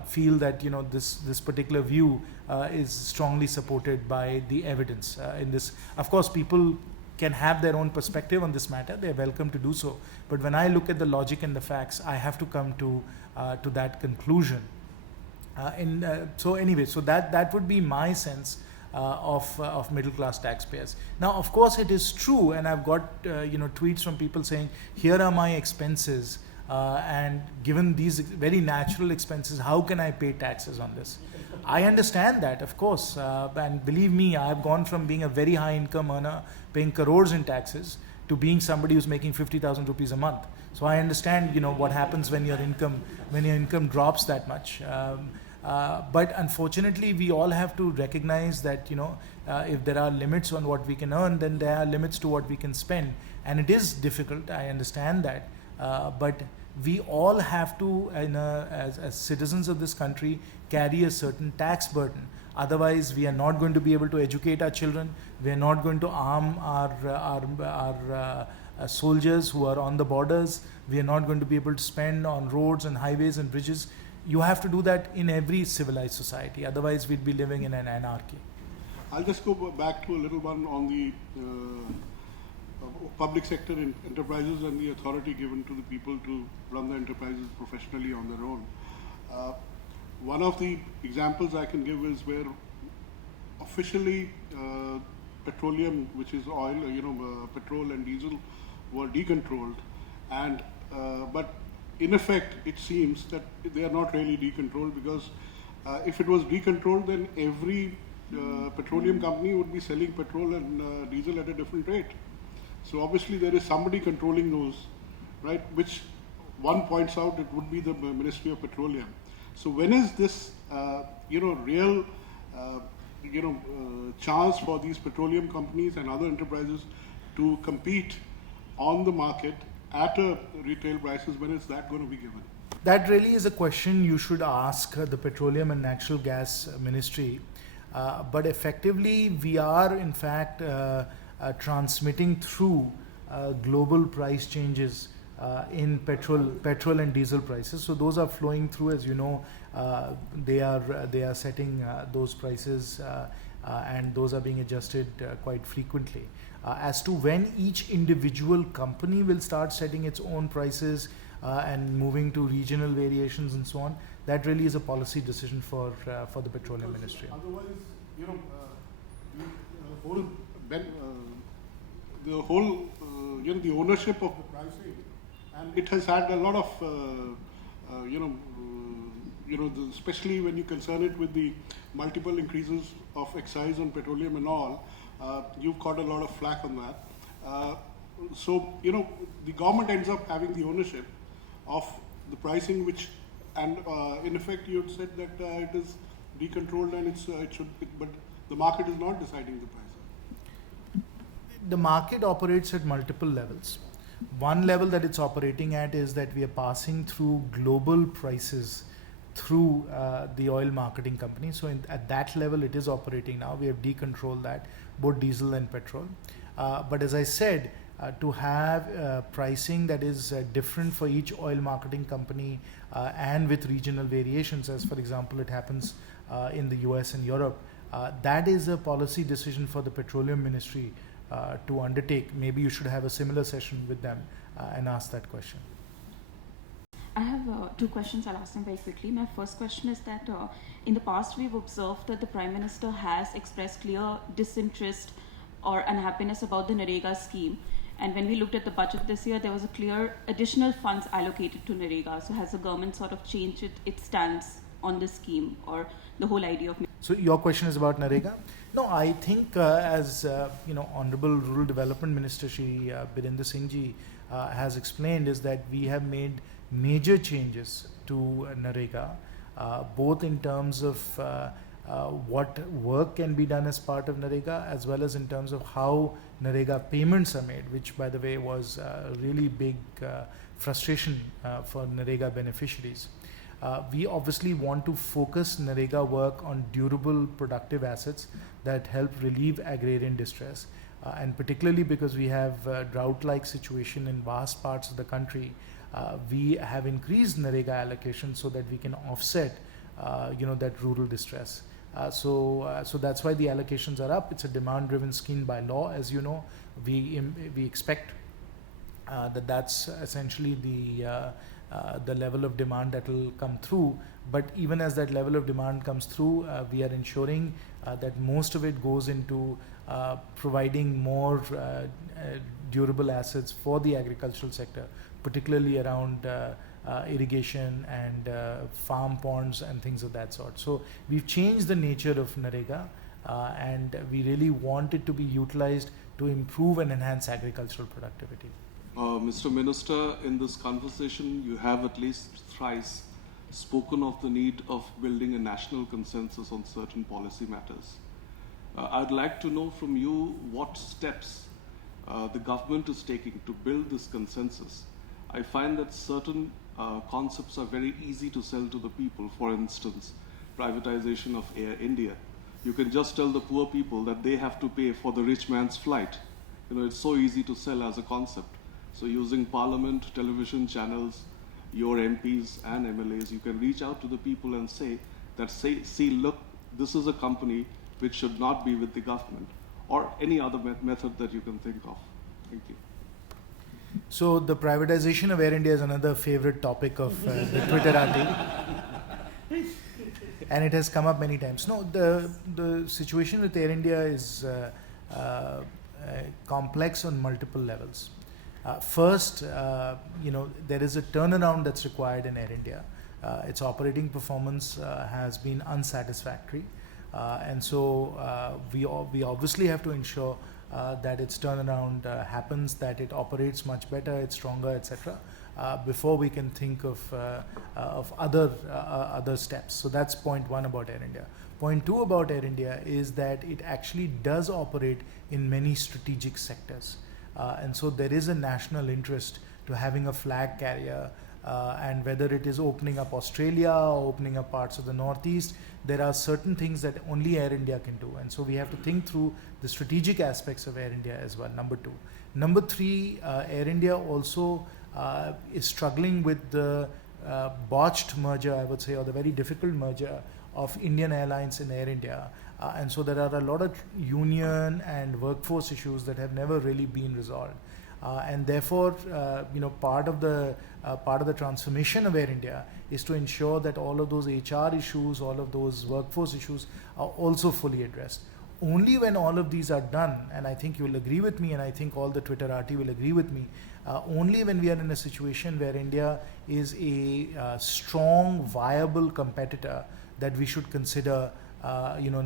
feel that this particular view is strongly supported by the evidence in this. Of course, people can have their own perspective on this matter. They're welcome to do so. But when I look at the logic and the facts, I have to come to that conclusion. So that would be my sense of middle class taxpayers. Now, of course, it is true, and I've got tweets from people saying, here are my expenses and given these very natural expenses, how can I pay taxes on this? I understand that, of course, and believe me, I've gone from being a very high income earner, paying crores in taxes, to being somebody who's making 50,000 rupees a month. So I understand, what happens when your income drops that much. But unfortunately, we all have to recognize that, if there are limits on what we can earn, then there are limits to what we can spend. And it is difficult, I understand that. But we all have to, as citizens of this country, carry a certain tax burden. Otherwise, we are not going to be able to educate our children. We are not going to arm our soldiers who are on the borders. We are not going to be able to spend on roads and highways and bridges. You have to do that in every civilized society. Otherwise, we'd be living in an anarchy. I'll just go back to a little one on the public sector enterprises and the authority given to the people to run the enterprises professionally on their own. One of the examples I can give is where officially petroleum, which is oil, petrol and diesel, were decontrolled, and but in effect it seems that they are not really decontrolled, because if it was decontrolled, then every petroleum company would be selling petrol and diesel at a different rate. So obviously there is somebody controlling those, right? Which one points out it would be the Ministry of Petroleum. So when is this, real, chance for these petroleum companies and other enterprises to compete on the market at a retail prices? When is that going to be given? That really is a question you should ask the Petroleum and Natural Gas Ministry. But effectively, we are in fact transmitting through global price changes in petrol and diesel prices. So those are flowing through, as you know. They are setting those prices, and those are being adjusted quite frequently. As to when each individual company will start setting its own prices and moving to regional variations and so on, that really is a policy decision for the Petroleum Ministry. Otherwise, the ownership of the pricing, and it has had a lot of, especially when you concern it with the multiple increases of excise on petroleum and all, you've caught a lot of flack on that. So the government ends up having the ownership of the pricing, which, and in effect, you had said that it is decontrolled and but the market is not deciding the price. The market operates at multiple levels. One level that it's operating at is that we are passing through global prices through the oil marketing company. So at that level, it is operating now. We have decontrolled that, both diesel and petrol. But as I said, to have pricing that is different for each oil marketing company and with regional variations, as for example it happens in the US and Europe, that is a policy decision for the Petroleum Ministry to undertake. Maybe you should have a similar session with them and ask that question. I have two questions. I'll ask them very quickly. My first question is that in the past we've observed that the Prime Minister has expressed clear disinterest or unhappiness about the NREGA scheme. And when we looked at the budget this year, there was a clear additional funds allocated to NREGA. So has the government sort of changed its stance on this scheme, or the whole idea of... So your question is about NREGA? No, I think as Honorable Rural Development Minister Shri Birender Singh Ji has explained, is that we have made major changes to NREGA, both in terms of what work can be done as part of NREGA, as well as in terms of how NREGA payments are made, which by the way was a really big frustration for NREGA beneficiaries. We obviously want to focus NREGA work on durable productive assets that help relieve agrarian distress, and particularly because we have a drought-like situation in vast parts of the country, we have increased NREGA allocation so that we can offset that rural distress. So that's why the allocations are up. It's a demand-driven scheme by law, as you know. We expect that's essentially the level of demand that will come through. But even as that level of demand comes through, we are ensuring that most of it goes into providing more durable assets for the agricultural sector particularly around irrigation and farm ponds and things of that sort. So we've changed the nature of NREGA, and we really want it to be utilized to improve and enhance agricultural productivity. Mr. Minister, in this conversation, you have at least thrice spoken of the need of building a national consensus on certain policy matters. I'd like to know from you what steps the government is taking to build this consensus. I find that certain concepts are very easy to sell to the people. For instance, privatization of Air India. You can just tell the poor people that they have to pay for the rich man's flight. It's so easy to sell as a concept. So using parliament, television channels, your MPs and MLAs, you can reach out to the people and say that, see, look, this is a company which should not be with the government, or any other method that you can think of. Thank you. So the privatization of Air India is another favorite topic of the Twitterati. And it has come up many times. No, the situation with Air India is complex on multiple levels. First, there is a turnaround that's required in Air India. Its operating performance has been unsatisfactory, and so we obviously have to ensure that its turnaround happens, that it operates much better, it's stronger, etc. Before we can think of other steps. So that's point one about Air India. Point two about Air India is that it actually does operate in many strategic sectors. And so there is a national interest to having a flag carrier, and whether it is opening up Australia or opening up parts of the Northeast, there are certain things that only Air India can do. And so we have to think through the strategic aspects of Air India as well, number two. Number three, Air India also is struggling with the botched merger, I would say, or the very difficult merger of Indian Airlines and Air India. And so there are a lot of union and workforce issues that have never really been resolved. And therefore, part of the transformation of Air India is to ensure that all of those HR issues, all of those workforce issues are also fully addressed. Only when all of these are done, and I think you will agree with me, and I think all the Twitterati will agree with me, only when we are in a situation where India is a strong, viable competitor, that we should consider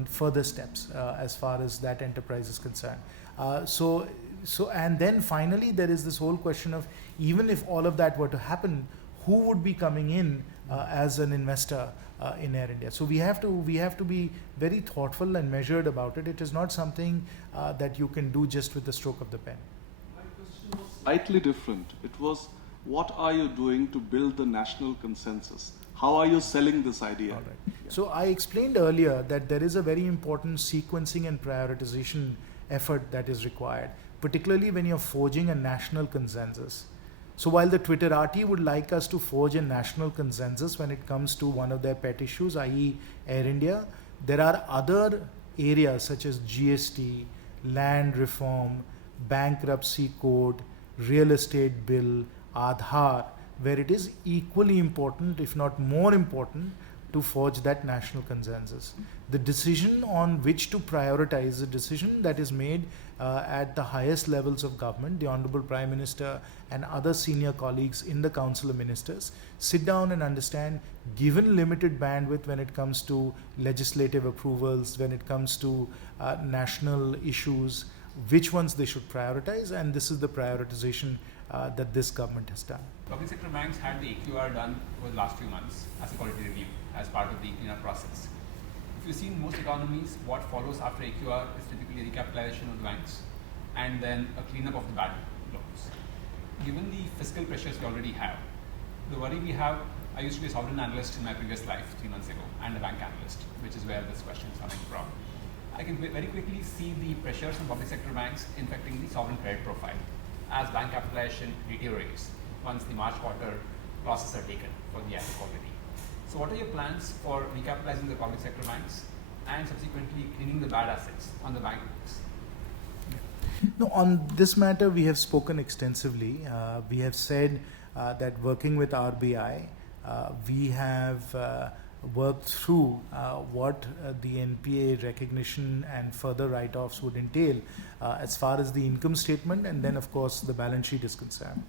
further steps as far as that enterprise is concerned. And then finally there is this whole question of, even if all of that were to happen, who would be coming in as an investor in Air India? So we have to be very thoughtful and measured about it. It is not something that you can do just with the stroke of the pen. My question was slightly different. It was, what are you doing to build the national consensus? How are you selling this idea? All right. Yeah. So I explained earlier that there is a very important sequencing and prioritization effort that is required, particularly when you're forging a national consensus. So while the Twitterati would like us to forge a national consensus when it comes to one of their pet issues, i.e. Air India, there are other areas such as GST, land reform, bankruptcy code, real estate bill, Aadhaar, where it is equally important, if not more important, to forge that national consensus. The decision on which to prioritize is a decision that is made at the highest levels of government. The Honorable Prime Minister and other senior colleagues in the Council of Ministers sit down and understand, given limited bandwidth when it comes to legislative approvals, when it comes to national issues, which ones they should prioritize, and this is the prioritization that this government has done. Public sector banks had the AQR done over the last few months as a quality review as part of the cleanup process. If you see in most economies, what follows after AQR is typically recapitalization of the banks and then a cleanup of the bad loans. Given the fiscal pressures we already have, the worry we have, I used to be a sovereign analyst in my previous life 3 months ago, and a bank analyst, which is where this question is coming from. I can very quickly see the pressures on public sector banks infecting the sovereign credit profile as bank capitalization deteriorates once the March quarter losses are taken for the asset quality. So what are your plans for recapitalizing the public sector banks and subsequently cleaning the bad assets on the bank books? No, on this matter we have spoken extensively. We have said that working with RBI, we have worked through what the NPA recognition and further write-offs would entail as far as the income statement and then of course the balance sheet is concerned.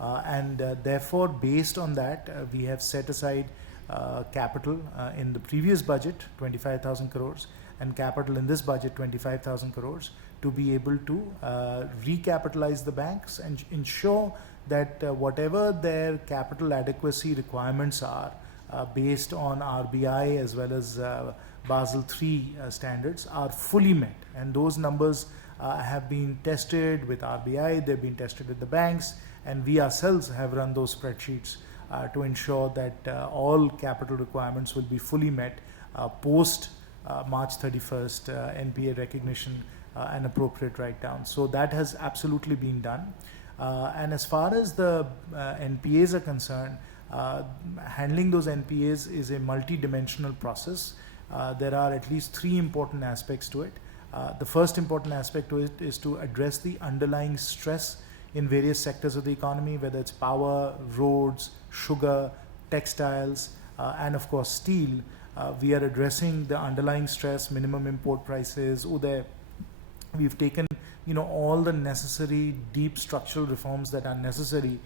And therefore, based on that, we have set aside capital in the previous budget, 25,000 crores, and capital in this budget, 25,000 crores, to be able to recapitalize the banks and ensure that whatever their capital adequacy requirements are based on RBI as well as Basel III standards are fully met. And those numbers have been tested with RBI, they've been tested with the banks, and we ourselves have run those spreadsheets to ensure that all capital requirements will be fully met post March 31st NPA recognition and appropriate write-down. So that has absolutely been done. And as far as the NPAs are concerned, handling those NPAs is a multi-dimensional process. There are at least three important aspects to it. The first important aspect to it is to address the underlying stress in various sectors of the economy, whether it's power, roads, sugar, textiles, and of course steel. We are addressing the underlying stress, minimum import prices. We've taken all the necessary deep structural reforms that are necessary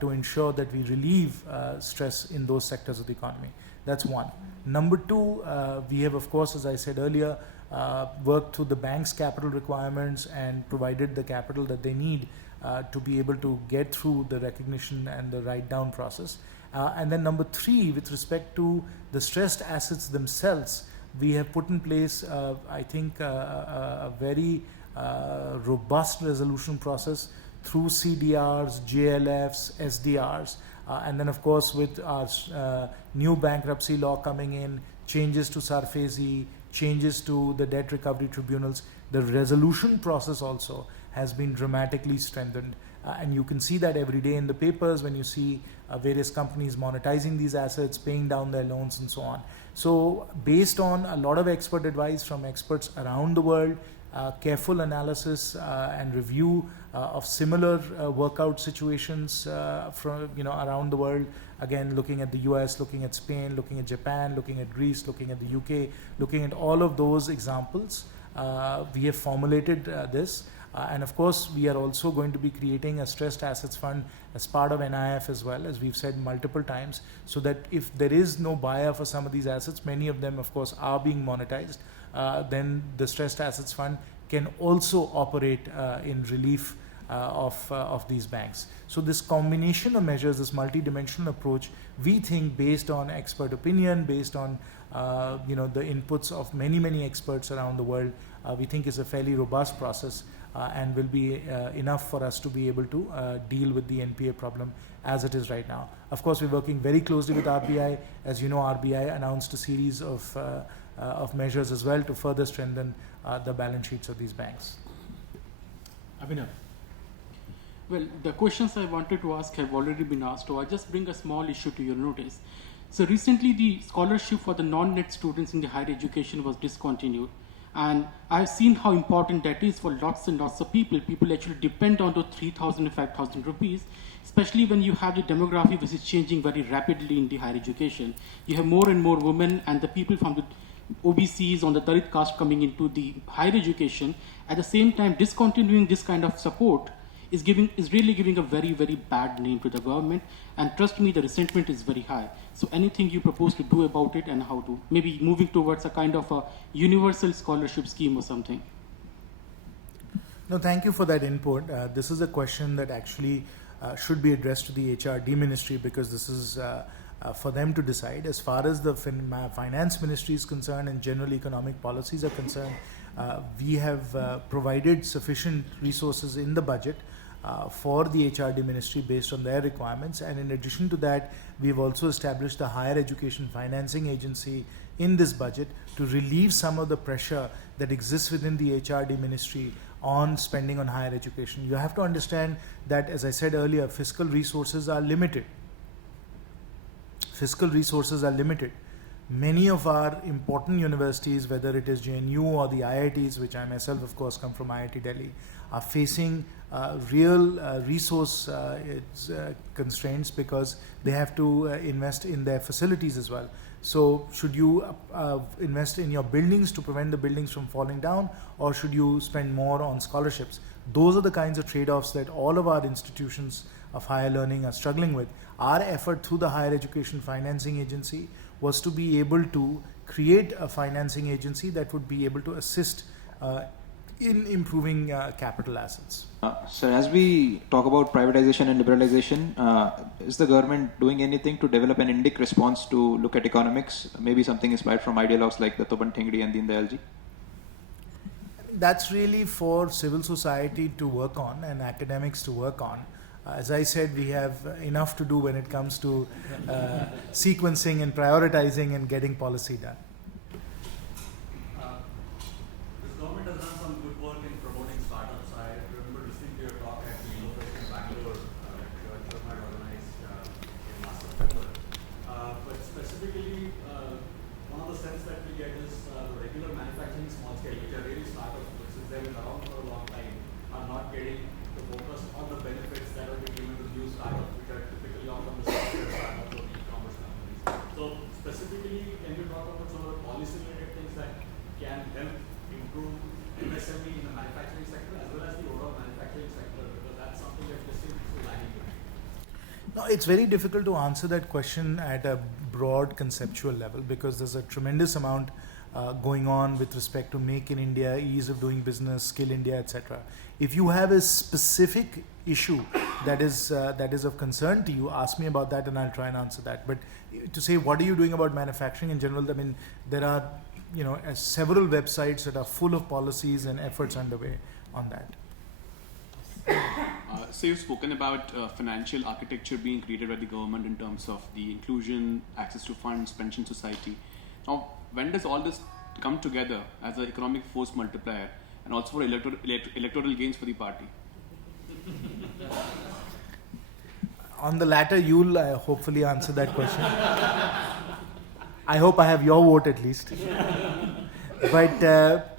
to ensure that we relieve stress in those sectors of the economy. That's one. Number two, we have, of course, as I said earlier, worked through the bank's capital requirements and provided the capital that they need to be able to get through the recognition and the write-down process. And then number three, with respect to the stressed assets themselves, we have put in place, I think, a very robust resolution process through CDRs, JLFs, SDRs, and then of course with our new bankruptcy law coming in, changes to SARFAESI, changes to the debt recovery tribunals, the resolution process also has been dramatically strengthened. And you can see that every day in the papers when you see various companies monetizing these assets, paying down their loans and so on. So based on a lot of expert advice from experts around the world, careful analysis and review of similar workout situations from around the world, again looking at the US, looking at Spain, looking at Japan, looking at Greece, looking at the UK, looking at all of those examples, we have formulated this. And of course, we are also going to be creating a stressed assets fund as part of NIF as well, as we've said multiple times, so that if there is no buyer for some of these assets, many of them, of course, are being monetized, then the stressed assets fund can also operate in relief of these banks. So this combination of measures, this multi-dimensional approach, we think based on expert opinion, based on the inputs of many experts around the world, we think is a fairly robust process. And will be enough for us to be able to deal with the NPA problem as it is right now. Of course, we're working very closely with RBI. As you know, RBI announced a series of measures as well to further strengthen the balance sheets of these banks. Abhinav. Well, the questions I wanted to ask have already been asked, so I just bring a small issue to your notice. So recently, the scholarship for the non-net students in the higher education was discontinued. And I've seen how important that is for lots and lots of people. People actually depend on those 3,000 to 5,000 rupees, especially when you have the demography which is changing very rapidly in the higher education. You have more and more women and the people from the OBCs on the Dalit caste coming into the higher education. At the same time, discontinuing this kind of support is really giving a very, very bad name to the government. And trust me, the resentment is very high. So anything you propose to do about it and how to, maybe moving towards a kind of a universal scholarship scheme or something. No, thank you for that input. This is a question that actually should be addressed to the HRD ministry, because this is for them to decide. As far as the finance ministry is concerned and general economic policies are concerned, we have provided sufficient resources in the budget for the HRD ministry based on their requirements. And in addition to that, we've also established the Higher Education Financing Agency in this budget to relieve some of the pressure that exists within the HRD ministry on spending on higher education. You have to understand that, as I said earlier, fiscal resources are limited. Fiscal resources are limited. Many of our important universities, whether it is JNU or the IITs, which I myself, of course, come from IIT Delhi, are facing real resource constraints because they have to invest in their facilities as well. So should you invest in your buildings to prevent the buildings from falling down, or should you spend more on scholarships? Those are the kinds of trade-offs that all of our institutions of higher learning are struggling with. Our effort through the Higher Education Financing Agency was to be able to create a financing agency that would be able to assist in improving capital assets. Sir, as we talk about privatization and liberalization, is the government doing anything to develop an Indic response to look at economics? Maybe something inspired from ideologues like the Toban Thengdi and Deen Dayalji? That's really for civil society to work on and academics to work on. As I said, we have enough to do when it comes to sequencing and prioritizing and getting policy done. This government has done some good work in promoting startups. I remember listening to your talk at the University of Bangalore that Sharma had organized in last September. But specifically, one of the sense that we get is the regular manufacturing small scale, which are really startups, which since they've been around for a long time, are not getting the focus on the benefits that are being given to new startups, which are typically often the software startups or e-commerce companies. So specifically, can you talk about some of the policy-related things that can help improve MSME in the manufacturing sector as well as the overall manufacturing sector, because that's something that just seems so lagging behind? No, it's very difficult to answer that question at a broad conceptual level because there's a tremendous amount going on with respect to Make in India, ease of doing business, Skill India, etc. If you have a specific issue that is of concern to you, ask me about that and I'll try and answer that. But to say what are you doing about manufacturing in general, I mean, there are several websites that are full of policies and efforts underway on that. So you've spoken about financial architecture being created by the government in terms of the inclusion, access to funds, pension society. Now, when does all this come together as an economic force multiplier and also for electoral gains for the party? On the latter, you'll hopefully answer that question. I hope I have your vote at least. But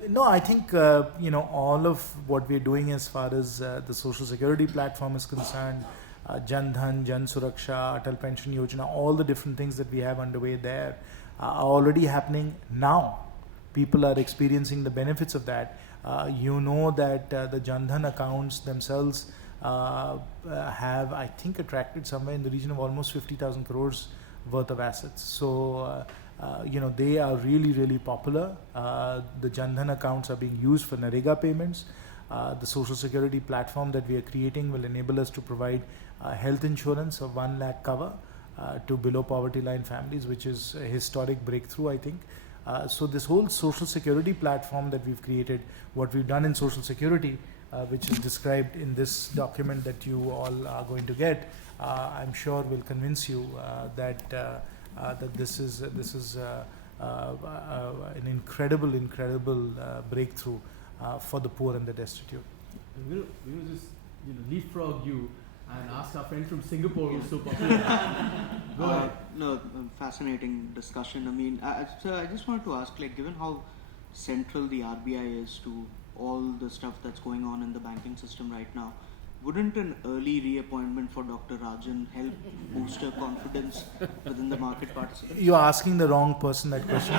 no, I think all of what we're doing as far as the social security platform is concerned, Jan Dhan, Jan Suraksha, Atal Pension Yojana, all the different things that we have underway there are already happening now. People are experiencing the benefits of that. You know that the Jan Dhan accounts themselves have, I think, attracted somewhere in the region of almost 50,000 crores worth of assets. So, they are really, really popular. The Jan Dhan accounts are being used for Narega payments. The social security platform that we are creating will enable us to provide health insurance of 1 lakh cover to below poverty line families, which is a historic breakthrough, I think. So this whole social security platform that we've created, what we've done in social security, which is described in this document that you all are going to get, I'm sure will convince you that this is an incredible breakthrough for the poor and the destitute. We'll just leapfrog you and ask our friend from Singapore who's so popular. Go ahead. No, fascinating discussion. I mean, so I just wanted to ask, given how central the RBI is to all the stuff that's going on in the banking system right now, wouldn't an early reappointment for Dr. Rajan help boost her confidence within the market participants? You're asking the wrong person that question.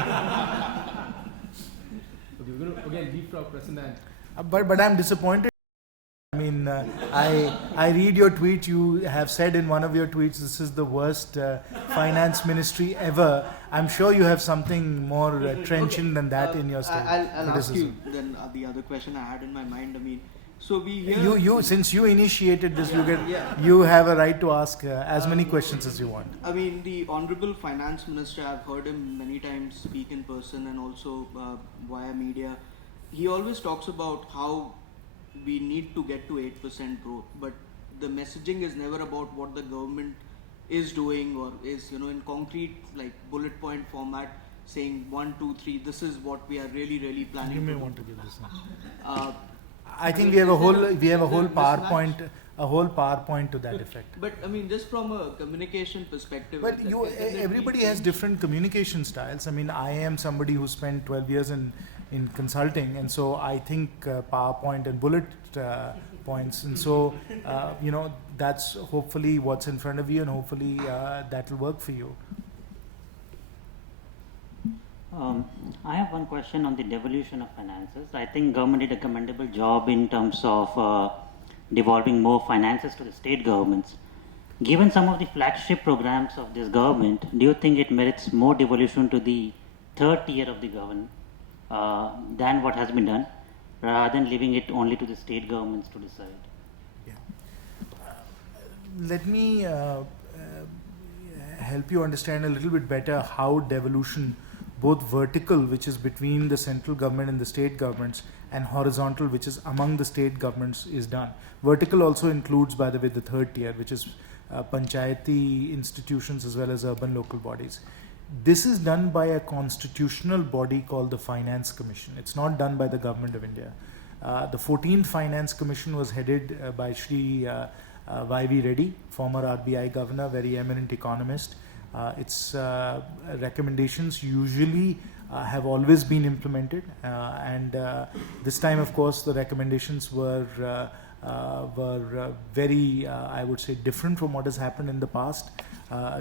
Okay, we're going to again leapfrog Prasannan. But I'm disappointed. I mean, I read your tweet. You have said in one of your tweets, this is the worst finance ministry ever. I'm sure you have something more trenchant than that in your statement. I'll ask you then the other question I had in my mind. I mean, so we hear you since you initiated this, you have a right to ask as many questions as you want. I mean, the Honorable Finance Minister, I've heard him many times speak in person and also via media. He always talks about how we need to get to 8% growth, but the messaging is never about what the government is doing or is, in concrete, like bullet point format, saying 1, 2, 3, this is what we are really planning you to may do. Want to give this now. I think we have a whole PowerPoint, to that effect. But I mean, just from a communication perspective. But everybody has different communication styles. I mean, I am somebody who spent 12 years in consulting, and so I think PowerPoint and bullet points, and so that's hopefully what's in front of you, and hopefully that will work for you. I have one question on the devolution of finances. I think government did a commendable job in terms of devolving more finances to the state governments. Given some of the flagship programs of this government, do you think it merits more devolution to the third tier of the government than what has been done, rather than leaving it only to the state governments to decide? Let me help you understand a little bit better how devolution, both vertical, which is between the central government and the state governments, and horizontal, which is among the state governments, is done. Vertical also includes, by the way, the third tier, which is panchayati institutions as well as urban local bodies. This is done by a constitutional body called the Finance Commission. It's not done by the Government of India. The 14th Finance Commission was headed by Shri Y.V. Reddy, former RBI governor, very eminent economist. Its recommendations usually have always been implemented, and this time, of course, the recommendations were very, I would say, different from what has happened in the past.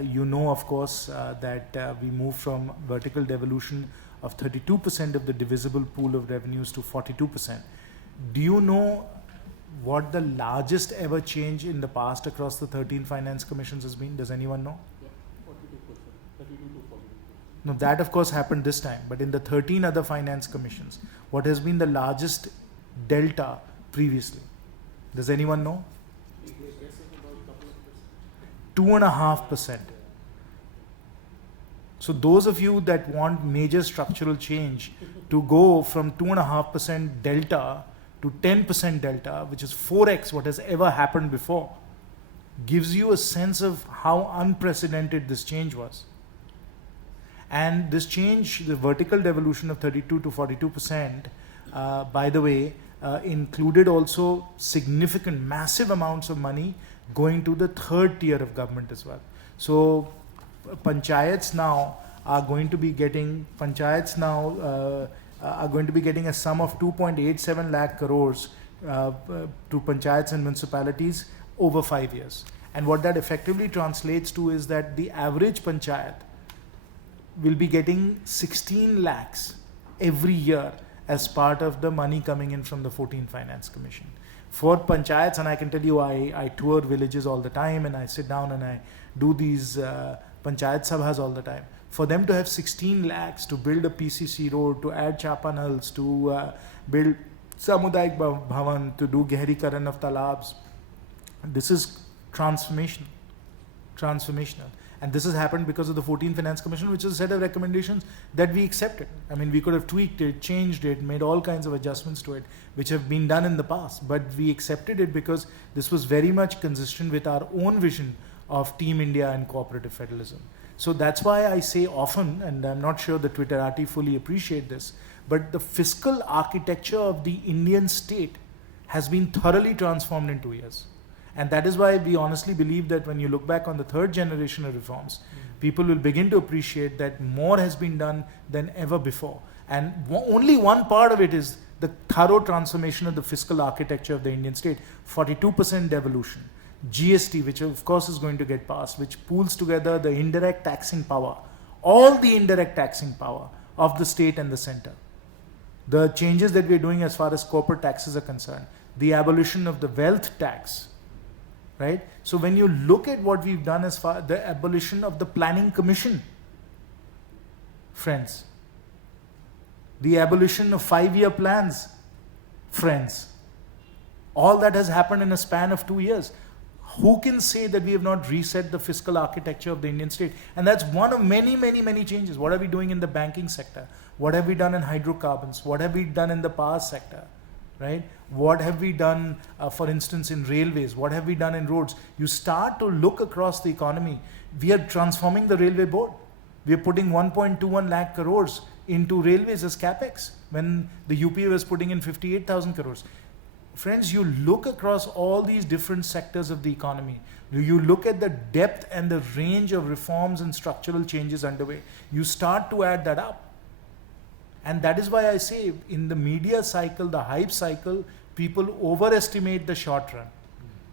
You know, of course, that we moved from vertical devolution of 32% of the divisible pool of revenues to 42%. Do you know what the largest ever change in the past across the 13 finance commissions has been? Does anyone know? Yeah, 42%, 32 to 42%. No, that of course happened this time, but in the 13 other finance commissions, what has been the largest delta previously? Does anyone know? 2.5%. So those of you that want major structural change to go from 2.5% delta to 10% delta, which is 4x what has ever happened before, gives you a sense of how unprecedented this change was. And this change, the vertical devolution of 32 to 42%, by the way, included also significant, massive amounts of money going to the third tier of government as well. So panchayats now are going to be getting a sum of 2.87 lakh crores to panchayats and municipalities over 5 years. And what that effectively translates to is that the average panchayat will be getting 16 lakhs every year as part of the money coming in from the 14th Finance Commission. For panchayats, and I can tell you, I tour villages all the time, and I sit down and I do these panchayat sabhas all the time. For them to have 16 lakhs to build a PCC road, to add chapanals, to build Samudayak Bhavan, to do Gehrikaran of talabs, this is transformational. And this has happened because of the 14th Finance Commission, which is a set of recommendations that we accepted. I mean, we could have tweaked it, changed it, made all kinds of adjustments to it, which have been done in the past. But we accepted it because this was very much consistent with our own vision of Team India and cooperative federalism. So that's why I say often, and I'm not sure the Twitterati fully appreciate this, but the fiscal architecture of the Indian state has been thoroughly transformed in 2 years. And that is why we honestly believe that when you look back on the third generation of reforms, people will begin to appreciate that more has been done than ever before. And only one part of it is the thorough transformation of the fiscal architecture of the Indian state. 42% devolution. GST, which of course is going to get passed, which pools together the indirect taxing power, all the indirect taxing power of the state and the center. The changes that we are doing as far as corporate taxes are concerned, the abolition of the wealth tax, right? So when you look at what we've done as far the abolition of the planning commission, friends, the abolition of 5-year plans, friends, all that has happened in a span of 2 years. Who can say that we have not reset the fiscal architecture of the Indian state? And that's one of many, many, many changes. What are we doing in the banking sector? What have we done in hydrocarbons? What have we done in the power sector? Right? What have we done, for instance, in railways? What have we done in roads? You start to look across the economy. We are transforming the railway board. We are putting 1.21 lakh crores into railways as capex when the UP was putting in 58,000 crores. Friends, you look across all these different sectors of the economy. You look at the depth and the range of reforms and structural changes underway. You start to add that up. And that is why I say in the media cycle, the hype cycle, people overestimate the short run.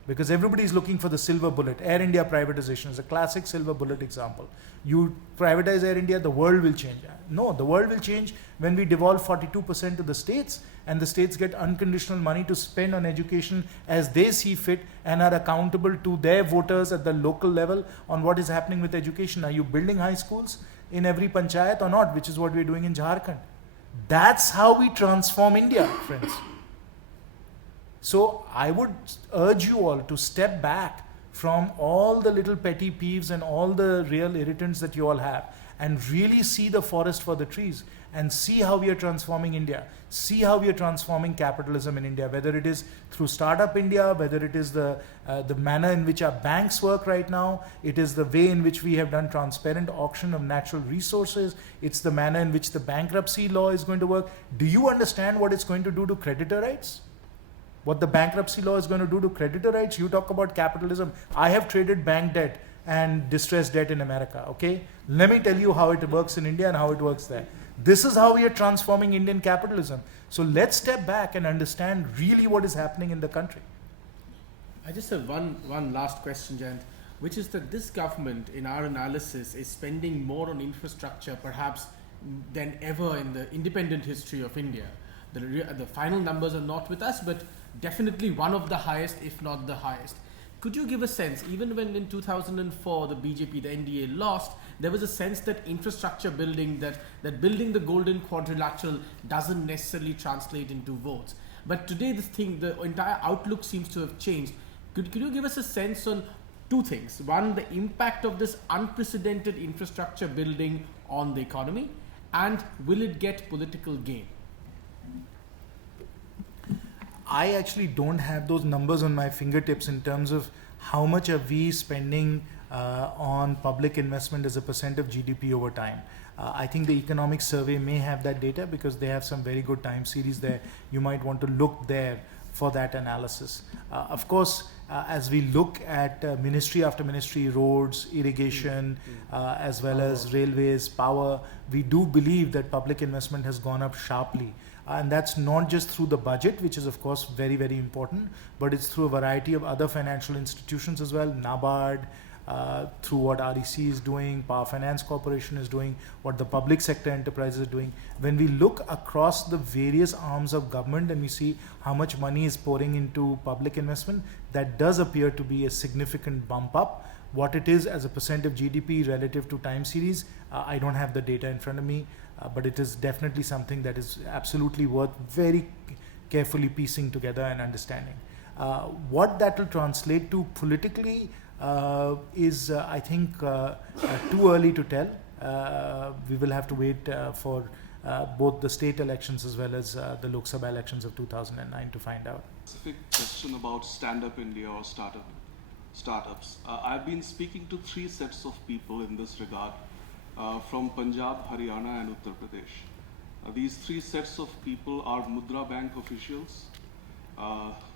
because everybody is looking for the silver bullet. Air India privatization is a classic silver bullet example. You privatize Air India, the world will change. No, the world will change when we devolve 42% to the states, and the states get unconditional money to spend on education as they see fit and are accountable to their voters at the local level on what is happening with education. Are you building high schools in every panchayat or not, which is what we're doing in Jharkhand? That's how we transform India, friends. So I would urge you all to step back from all the little petty peeves and all the real irritants that you all have, and really see the forest for the trees, and see how we are transforming India. See how we are transforming capitalism in India, whether it is through Startup India, whether it is the manner in which our banks work right now, it is the way in which we have done transparent auction of natural resources, it's the manner in which the bankruptcy law is going to work. Do you understand what it's going to do to creditor rights? What the bankruptcy law is going to do to creditor rights? You talk about capitalism. I have traded bank debt and distressed debt in America, okay? Let me tell you how it works in India and how it works there. This is how we are transforming Indian capitalism. So let's step back and understand really what is happening in the country. I just have one last question, Jayant, which is that this government, in our analysis, is spending more on infrastructure perhaps than ever in the independent history of India. The final numbers are not with us, but definitely one of the highest, if not the highest. Could you give a sense, even when in 2004 the BJP, the NDA lost, there was a sense that infrastructure building, that building the golden quadrilateral doesn't necessarily translate into votes. But today the entire outlook seems to have changed. Could you give us a sense on two things? One, the impact of this unprecedented infrastructure building on the economy, and will it get political gain? I actually don't have those numbers on my fingertips in terms of how much are we spending on public investment as a percent of GDP over time. I think the economic survey may have that data because they have some very good time series there. You might want to look there for that analysis. Of course, as we look at ministry after ministry, roads, irrigation, as well as railways, power, we do believe that public investment has gone up sharply. And that's not just through the budget, which is of course very, very important, but it's through a variety of other financial institutions as well, NABARD, through what REC is doing, Power Finance Corporation is doing, what the public sector enterprises are doing. When we look across the various arms of government and we see how much money is pouring into public investment, that does appear to be a significant bump up. What it is as a percent of GDP relative to time series, I don't have the data in front of me. But it is definitely something that is absolutely worth very carefully piecing together and understanding. What that will translate to politically is, I think, too early to tell. We will have to wait for both the state elections as well as the Lok Sabha elections of 2009 to find out. Specific question about Stand-Up India or startups. I've been speaking to 3 sets of people in this regard. From Punjab, Haryana and Uttar Pradesh. These 3 sets of people are Mudra Bank officials,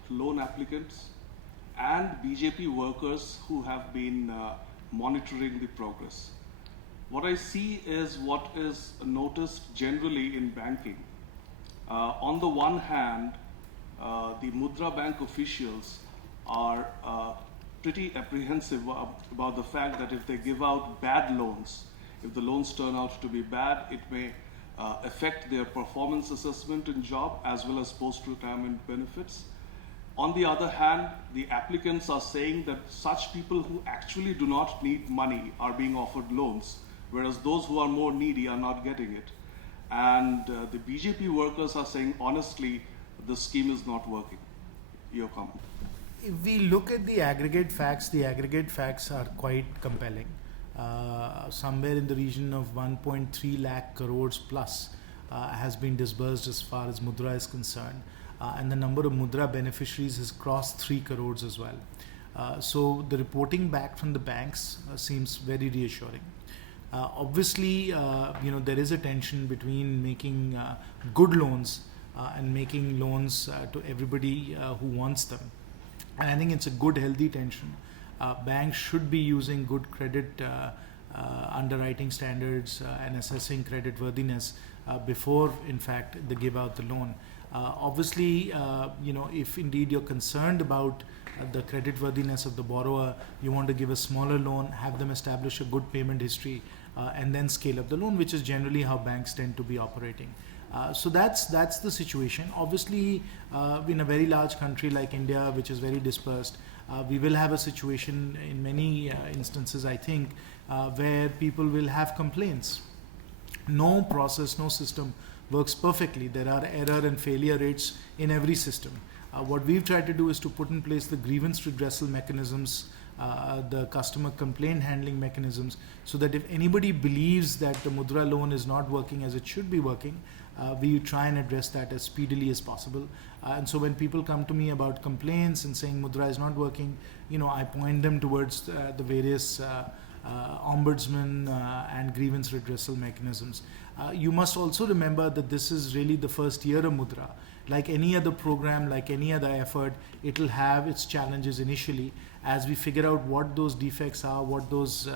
loan applicants, and BJP workers who have been monitoring the progress. What I see is what is noticed generally in banking. On the one hand, the Mudra Bank officials are pretty apprehensive about the fact that if they give out bad loans, if the loans turn out to be bad, it may affect their performance assessment in job as well as post-retirement benefits. On the other hand, the applicants are saying that such people who actually do not need money are being offered loans, whereas those who are more needy are not getting it. And the BJP workers are saying, honestly, the scheme is not working. Your comment. If we look at the aggregate facts are quite compelling. Somewhere in the region of 1.3 lakh crores plus has been disbursed as far as Mudra is concerned, and the number of Mudra beneficiaries has crossed 3 crores as well. So the reporting back from the banks seems very reassuring. Obviously, there is a tension between making good loans and making loans to everybody who wants them, and I think it's a good, healthy tension. Banks should be using good credit underwriting standards and assessing credit worthiness before, in fact, they give out the loan. Obviously, if indeed you're concerned about the creditworthiness of the borrower, you want to give a smaller loan, have them establish a good payment history, and then scale up the loan, which is generally how banks tend to be operating. So that's the situation. Obviously, in a very large country like India, which is very dispersed, we will have a situation in many instances, I think, where people will have complaints. No process, no system works perfectly. There are error and failure rates in every system. What we've tried to do is to put in place the grievance redressal mechanisms, the customer complaint handling mechanisms, so that if anybody believes that the Mudra loan is not working as it should be working, we try and address that as speedily as possible. And so when people come to me about complaints and saying Mudra is not working, I point them towards the various ombudsman and grievance redressal mechanisms. You must also remember that this is really the first year of Mudra. Like any other program, like any other effort, it will have its challenges initially. As we figure out what those defects are, what those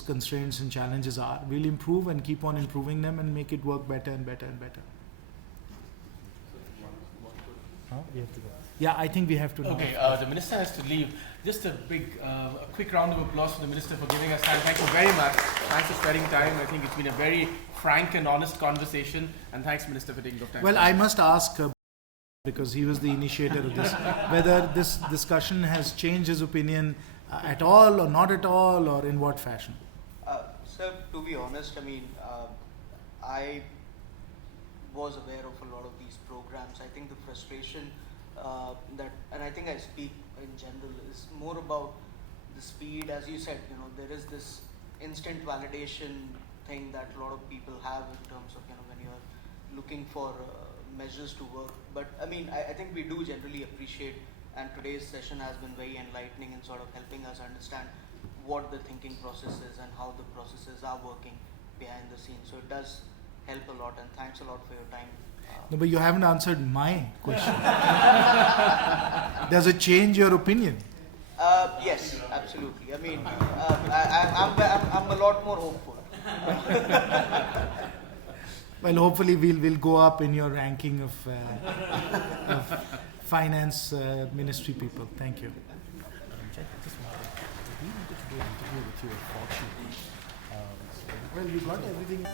constraints and challenges are, we'll improve and keep on improving them and make it work better and better and better. We have to go. Yeah, I think we have to. Okay, the minister has to leave. Just a quick round of applause for the minister for giving us time. Thank you very much. Thanks for spending time. I think it's been a very frank and honest conversation. And thanks, Minister, for taking the time. Well, I must ask, because he was the initiator of this, whether this discussion has changed his opinion at all or not at all, or in what fashion? Sir, to be honest, I was aware of a lot of these programs. I think the frustration and I think I speak in general, is more about the speed. As you said, there is this instant validation thing that a lot of people have in terms of, when you're looking for measures to work. But I think we do generally appreciate, and today's session has been very enlightening in sort of helping us understand what the thinking process is and how the processes are working behind the scenes. So it does help a lot, and thanks a lot for your time. No, but you haven't answered my question. Does it change your opinion? Yes, absolutely. I'm a lot more hopeful. Well, hopefully we'll go up in your ranking of finance ministry people. Thank you. Well, you got everything.